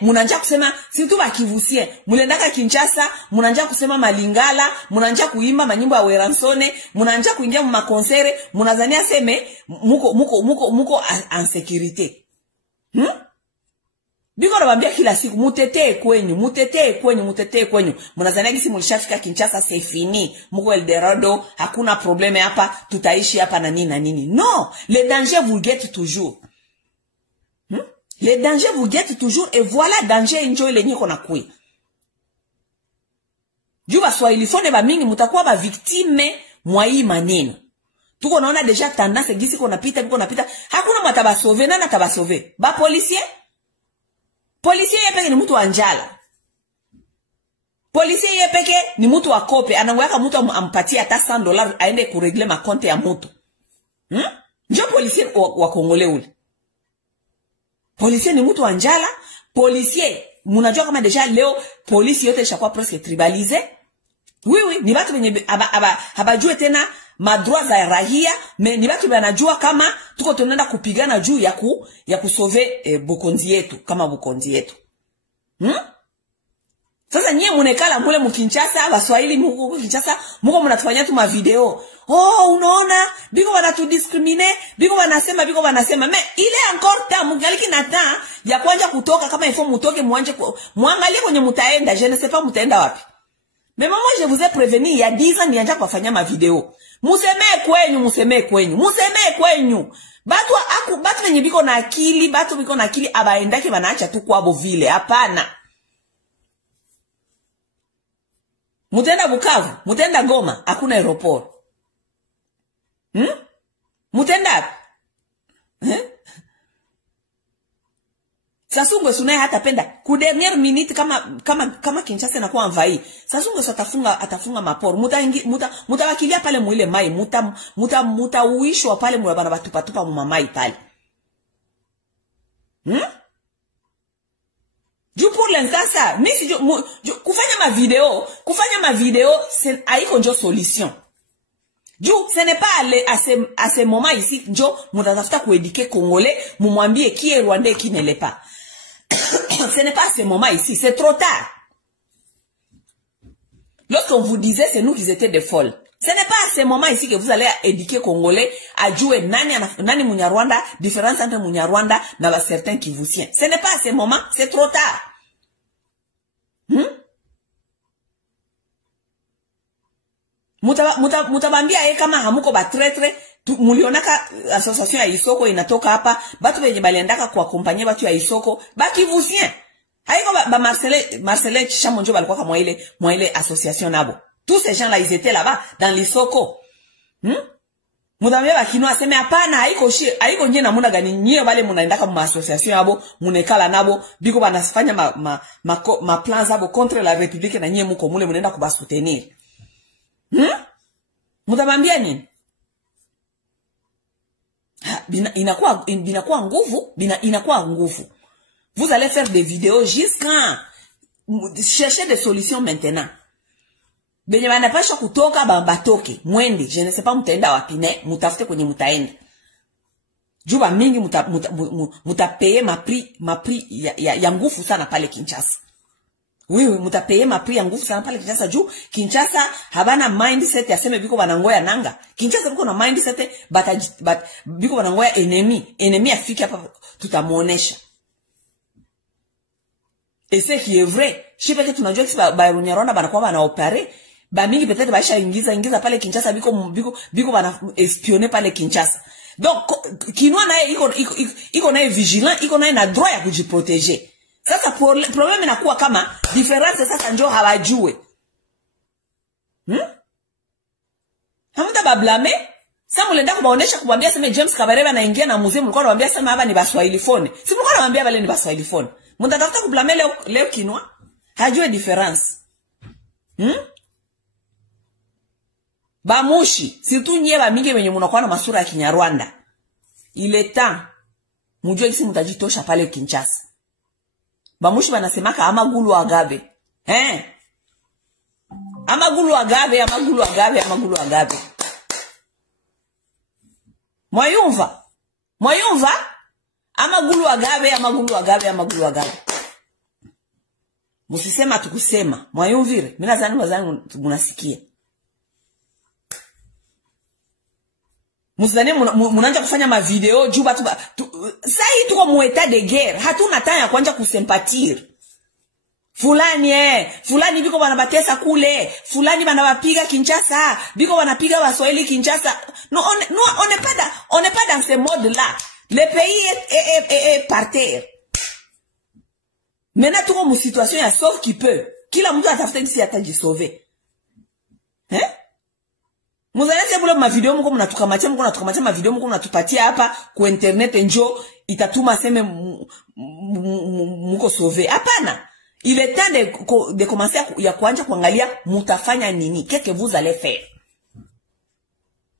munanja kusema si tu bakivusie. Mulienda Kinshasa, munanja kusema Malingala, munanja kuimba manyimbo ya Weransone, munanja kuingia mu makonsere, munazania seme muko en sécurité. Biko nabambia kila siku mutetee kwenyu. Mnazania gisi mulishafika Kinshasa c'est fini. Muko Eldorado, hakuna probleme hapa, tutaishi hapa na nini. Non, le danger vous guette toujours. Le danger vous guette toujours et voilà danger enjoy lenye kona kui. Juu Baswahili phone ba mingi mutakuwa ba victime mwa hii maneno. Tuko naona deja tendance gisi biko napita. Hakuna matabasove nana tabasove. Ba Policier yepeke ni mtu anjala. Policier yepeke ni mtu wa kope. Anangweka mtu ampatia hata $100 aende kuregle makonte ya mtu. Njo policier wa Kongole ule. Policier ni mtu anjala. Policier, munajua kama deja leo polisi yote ishakuwa presque tribalisé. Oui, ni batu benye habajue tena madroit za rahia, mais ni batu banajua kama tuko tunaenda kupigana juu ya kusove Bukonzi yetu kama Bukonzi yetu. Sasa nyie munekala mule mkinchasa Baswahili muko Kinshasa, muko mnatufanyia tu ma video. Unaona biko wanatu discriminer, biko wanasema mais ile encore temps mungaliki na temps ya kuanja kutoka kama ifo mutoke muangalie kwenye mutaenda, je ne sais pas mutaenda wapi. Mais moi je vous ai prévenu il y a 10 ans nianja kufanya ma video. Musemee kwenyu. Batu wenye biko na akili, abaendake banaacha tu kwabo vile. Hapana. Mutenda Bukavu, mutenda Goma, hakuna aeroport. Mutenda Sasungwe sunaye hata penda ku dernière minute kama Kinshasa na kuwa mvai. Sasungwe atafunga maporo. Mutawakilia pale muile mai, mutauishwa pale mwabana batupa mumamai pale. Juu pour l'instant ça, misi kufanya ma video haiko njo solution. Juu ce n'est pas à ce moment ici njo mutatafuta kuéduquer Congolais, mumwambie qui est Rwandais qui ne l'est pas. Ce n'est pas à ce moment ici, c'est trop tard. Lorsqu'on vous disait c'est nous qui étions des folles. Ce n'est pas à ce moment ici que vous allez éduquer Congolais à jouer nani Munyarwanda, différence entre Munyarwanda na certains qui vous tiennent. Ce n'est pas à ce moment, c'est trop tard. Mutabambia kama hamuko batretre mulionaka association ya Isoko inatoka hapa batu benye baliendaka kwa kompanyia batu ya Isoko bakivusien haiko ba Marcelin Chamonjo balikuwa kama ile association nabo. Tous ces gens là ils étaient là-bas dans l'Isoko. Mutabambia bakino aseme hapana haiko nyie namuna gani nyie wale munaendaka mu association yabo munekala nabo biko banafanya ma plans zabo contre la République na nyie muko mule munaenda kubasoutenir. Mutabambia nini? Inakuwa nguvu. Vous allez faire des vidéos jusqu'à chercher des solutions maintenant. Benye banapasha kutoka batoke. Mwende, je ne sais pas mutaenda wapi ne, mutafute kwenye mutaenda. Juba mingi mutapeye ma prix ya nguvu sana pale Kinshasa. Oui, mutapeye ma prix ya nguvu sana pale Kinshasa juu Kinshasa habana mindset ya seme biko banangoya nanga. Kinshasa biko na mindset biko banangoya enemy afike hapa tutamuonesha. Et c'est qui est vrai. Je sais que tunajua kisi ba Rwanda banakuwa banaopere ba mingi peut-être baisha ingiza pale Kinshasa biko bana espionner pale Kinshasa. Donc kinwa naye iko naye vigilant, iko naye na droit ya kujiprotéger. Sasa problème inakuwa kama difference sasa njoo hawajue. Hamuta bablame. Sasa mulenda kubaonesha kubambia sema James Kabarebe anaingia na muzee mlikuwa anamwambia sema hapa ni Baswahili phone. Si mlikuwa anamwambia wale ni Baswahili phone. Mtatafuta kublame leo kinwa. Hajue difference. Bamushi, surtout nyie ba mingi wenye mnakuwa na masura ya Kinyarwanda. Il est temps mujue kisi mutajitosha pale Kinshasa. Bamushi banasemaka amagulu agabe. Amagulu agabe. Mwayumva? Amagulu agabe. Musisema tukusema. Mwayumvire. Mimi nadhani wazangu munasikia. Musidhani munaanza kufanya ma video juu batu sasa hii tuko mu état de guerre. Hatuna time ya kuanza kusympathir. Fulani biko banabatesa kule. Fulani banabapiga Kinshasa. Biko banapiga Waswahili Kinshasa. Non, on n'est pas dans ce mode-là. Le pays est par terre. Maintenant tuko mu situation ya sauve qui peut. Kila mtu atafuta jinsi atajisauver. Muzalete bule ma video mko mnatukamatia ma video mko mnatupatia hapa ku internet njo itatuma seme mko sauver. Hapana. Il est temps de commencer ya kuanza kuangalia mutafanya nini. Qu'est-ce que vous allez faire?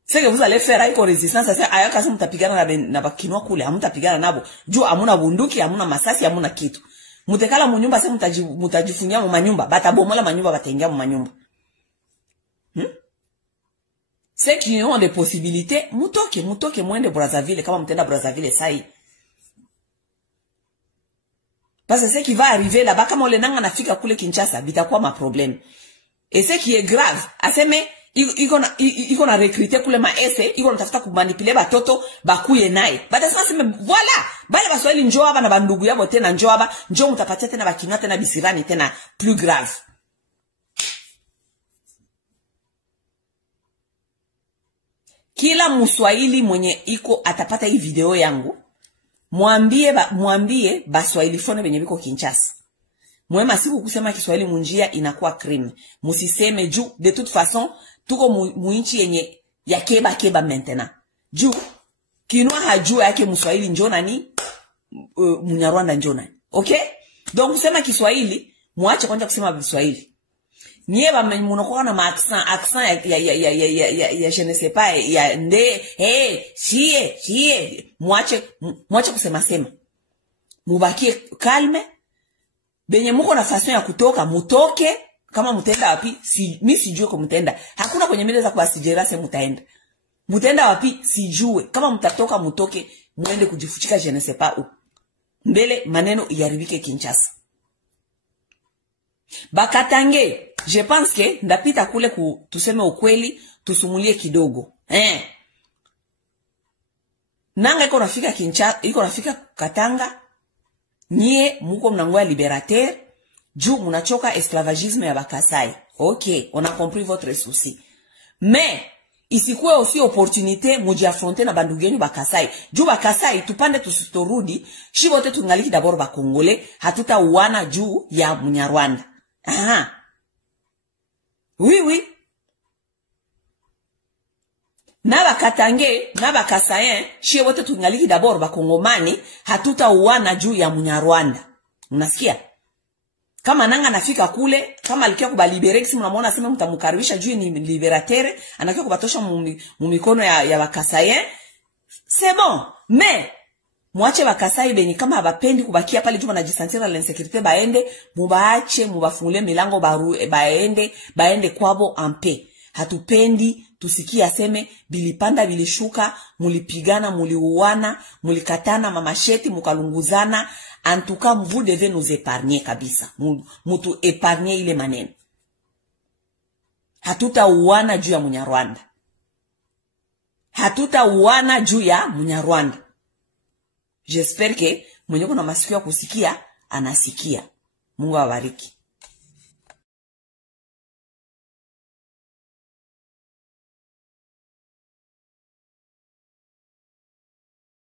Ce que vous allez faire haiko resistance sasa ayaka sasa mtapigana na bakinwa kule, hamtapigana nabo. Juu hamuna bunduki, hamuna masasi, hamuna kitu. Mutekala mu nyumba sasa mutajifunia mu manyumba, batabomola manyumba bataingia mu manyumba. Ceux qui ont des possibilités, mutoke mwende Brazzaville kama mtenda Brazzaville sai. Parce que ce qui va arriver là-bas, comme on le nanga nafika kule Kinshasa, bitakuwa ma problème. Et ce qui est grave, aseme, iko na recruter kule maese, iko na tafuta kumanipuler batoto, bakuye naye. Batasema seme, voilà, bale Baswahili njoo hapa na bandugu yabo tena njoo hapa, njoo mutapatia tena bakinwa tena bisirani tena plus grave. Kila Mswahili mwenye iko atapata hii video yangu, mwambie Baswahili phone benye biko Kinshasa. Mwema siku kusema Kiswahili munjia inakuwa crime. Musiseme juu de toute façon tuko muinchi yenye ya keba maintenant. Juu kinwa hajua yake Mswahili njoo nani Munyarwanda njoo nani. Okay? Donc kusema Kiswahili muache kwanza kusema Kiswahili. Nyie ba munakuwa na accent ya je ne sais pas ya nde chie muache kusema sema. Mubakie calme. Benye muko na fason ya kutoka mutoke kama mutenda wapi mimi sijue kwa mutenda. Hakuna kwenye mele za kuasijera se mutaenda. Mutenda wapi sijue. Kama mutatoka mutoke muende kujifuchika je ne sais pas où. Mbele maneno yaribike Kinshasa. Bakatange, je pense que ndapita kule tuseme ukweli, tusumulie kidogo. Nanga iko nafika Kinshasa, iko nafika Katanga. Nyie muko mnangoya Liberateur, juu munachoka esclavagisme ya bakasai. Ok, on a compris votre souci. Mais isikuwe aussi opportunité muji affronter na bandugu yenu bakasai. Juu bakasai tupande tusitorudi, shibote tungaliki d'abord bakongole, hatuta uwana juu ya Munyarwanda. Aha. Oui, oui. Na bakatange, na bakasayen, shibote tungaliki d'abord bakongomani, hatuta uwana juu ya Munyarwanda. Unasikia? Kama nanga nafika kule, kama alikia kubalibere, kisi mnamuona sema mtamukaribisha juu ni liberatere, anakia kubatosha mumikono ya bakasayen, c'est bon. Mais, mwache bakasai beni kama abapendi kubakia pale juu wanajisantira l'insécurité baende, mubaache, mubafungule milango baende kwabo ampe. Hatupendi, tusikia aseme, bilipanda, bilishuka, mulipigana, muliuana, mulikatana, mamasheti, mukalunguzana. En tout cas, vous devez nous épargner kabisa. Mutu épargner ile maneno. Hatuta uwana juu ya Munyarwanda. Hatuta uwana juu ya Munyarwanda. J'espère que mwenye kuna masikio kusikia, anasikia. Mungu awabariki.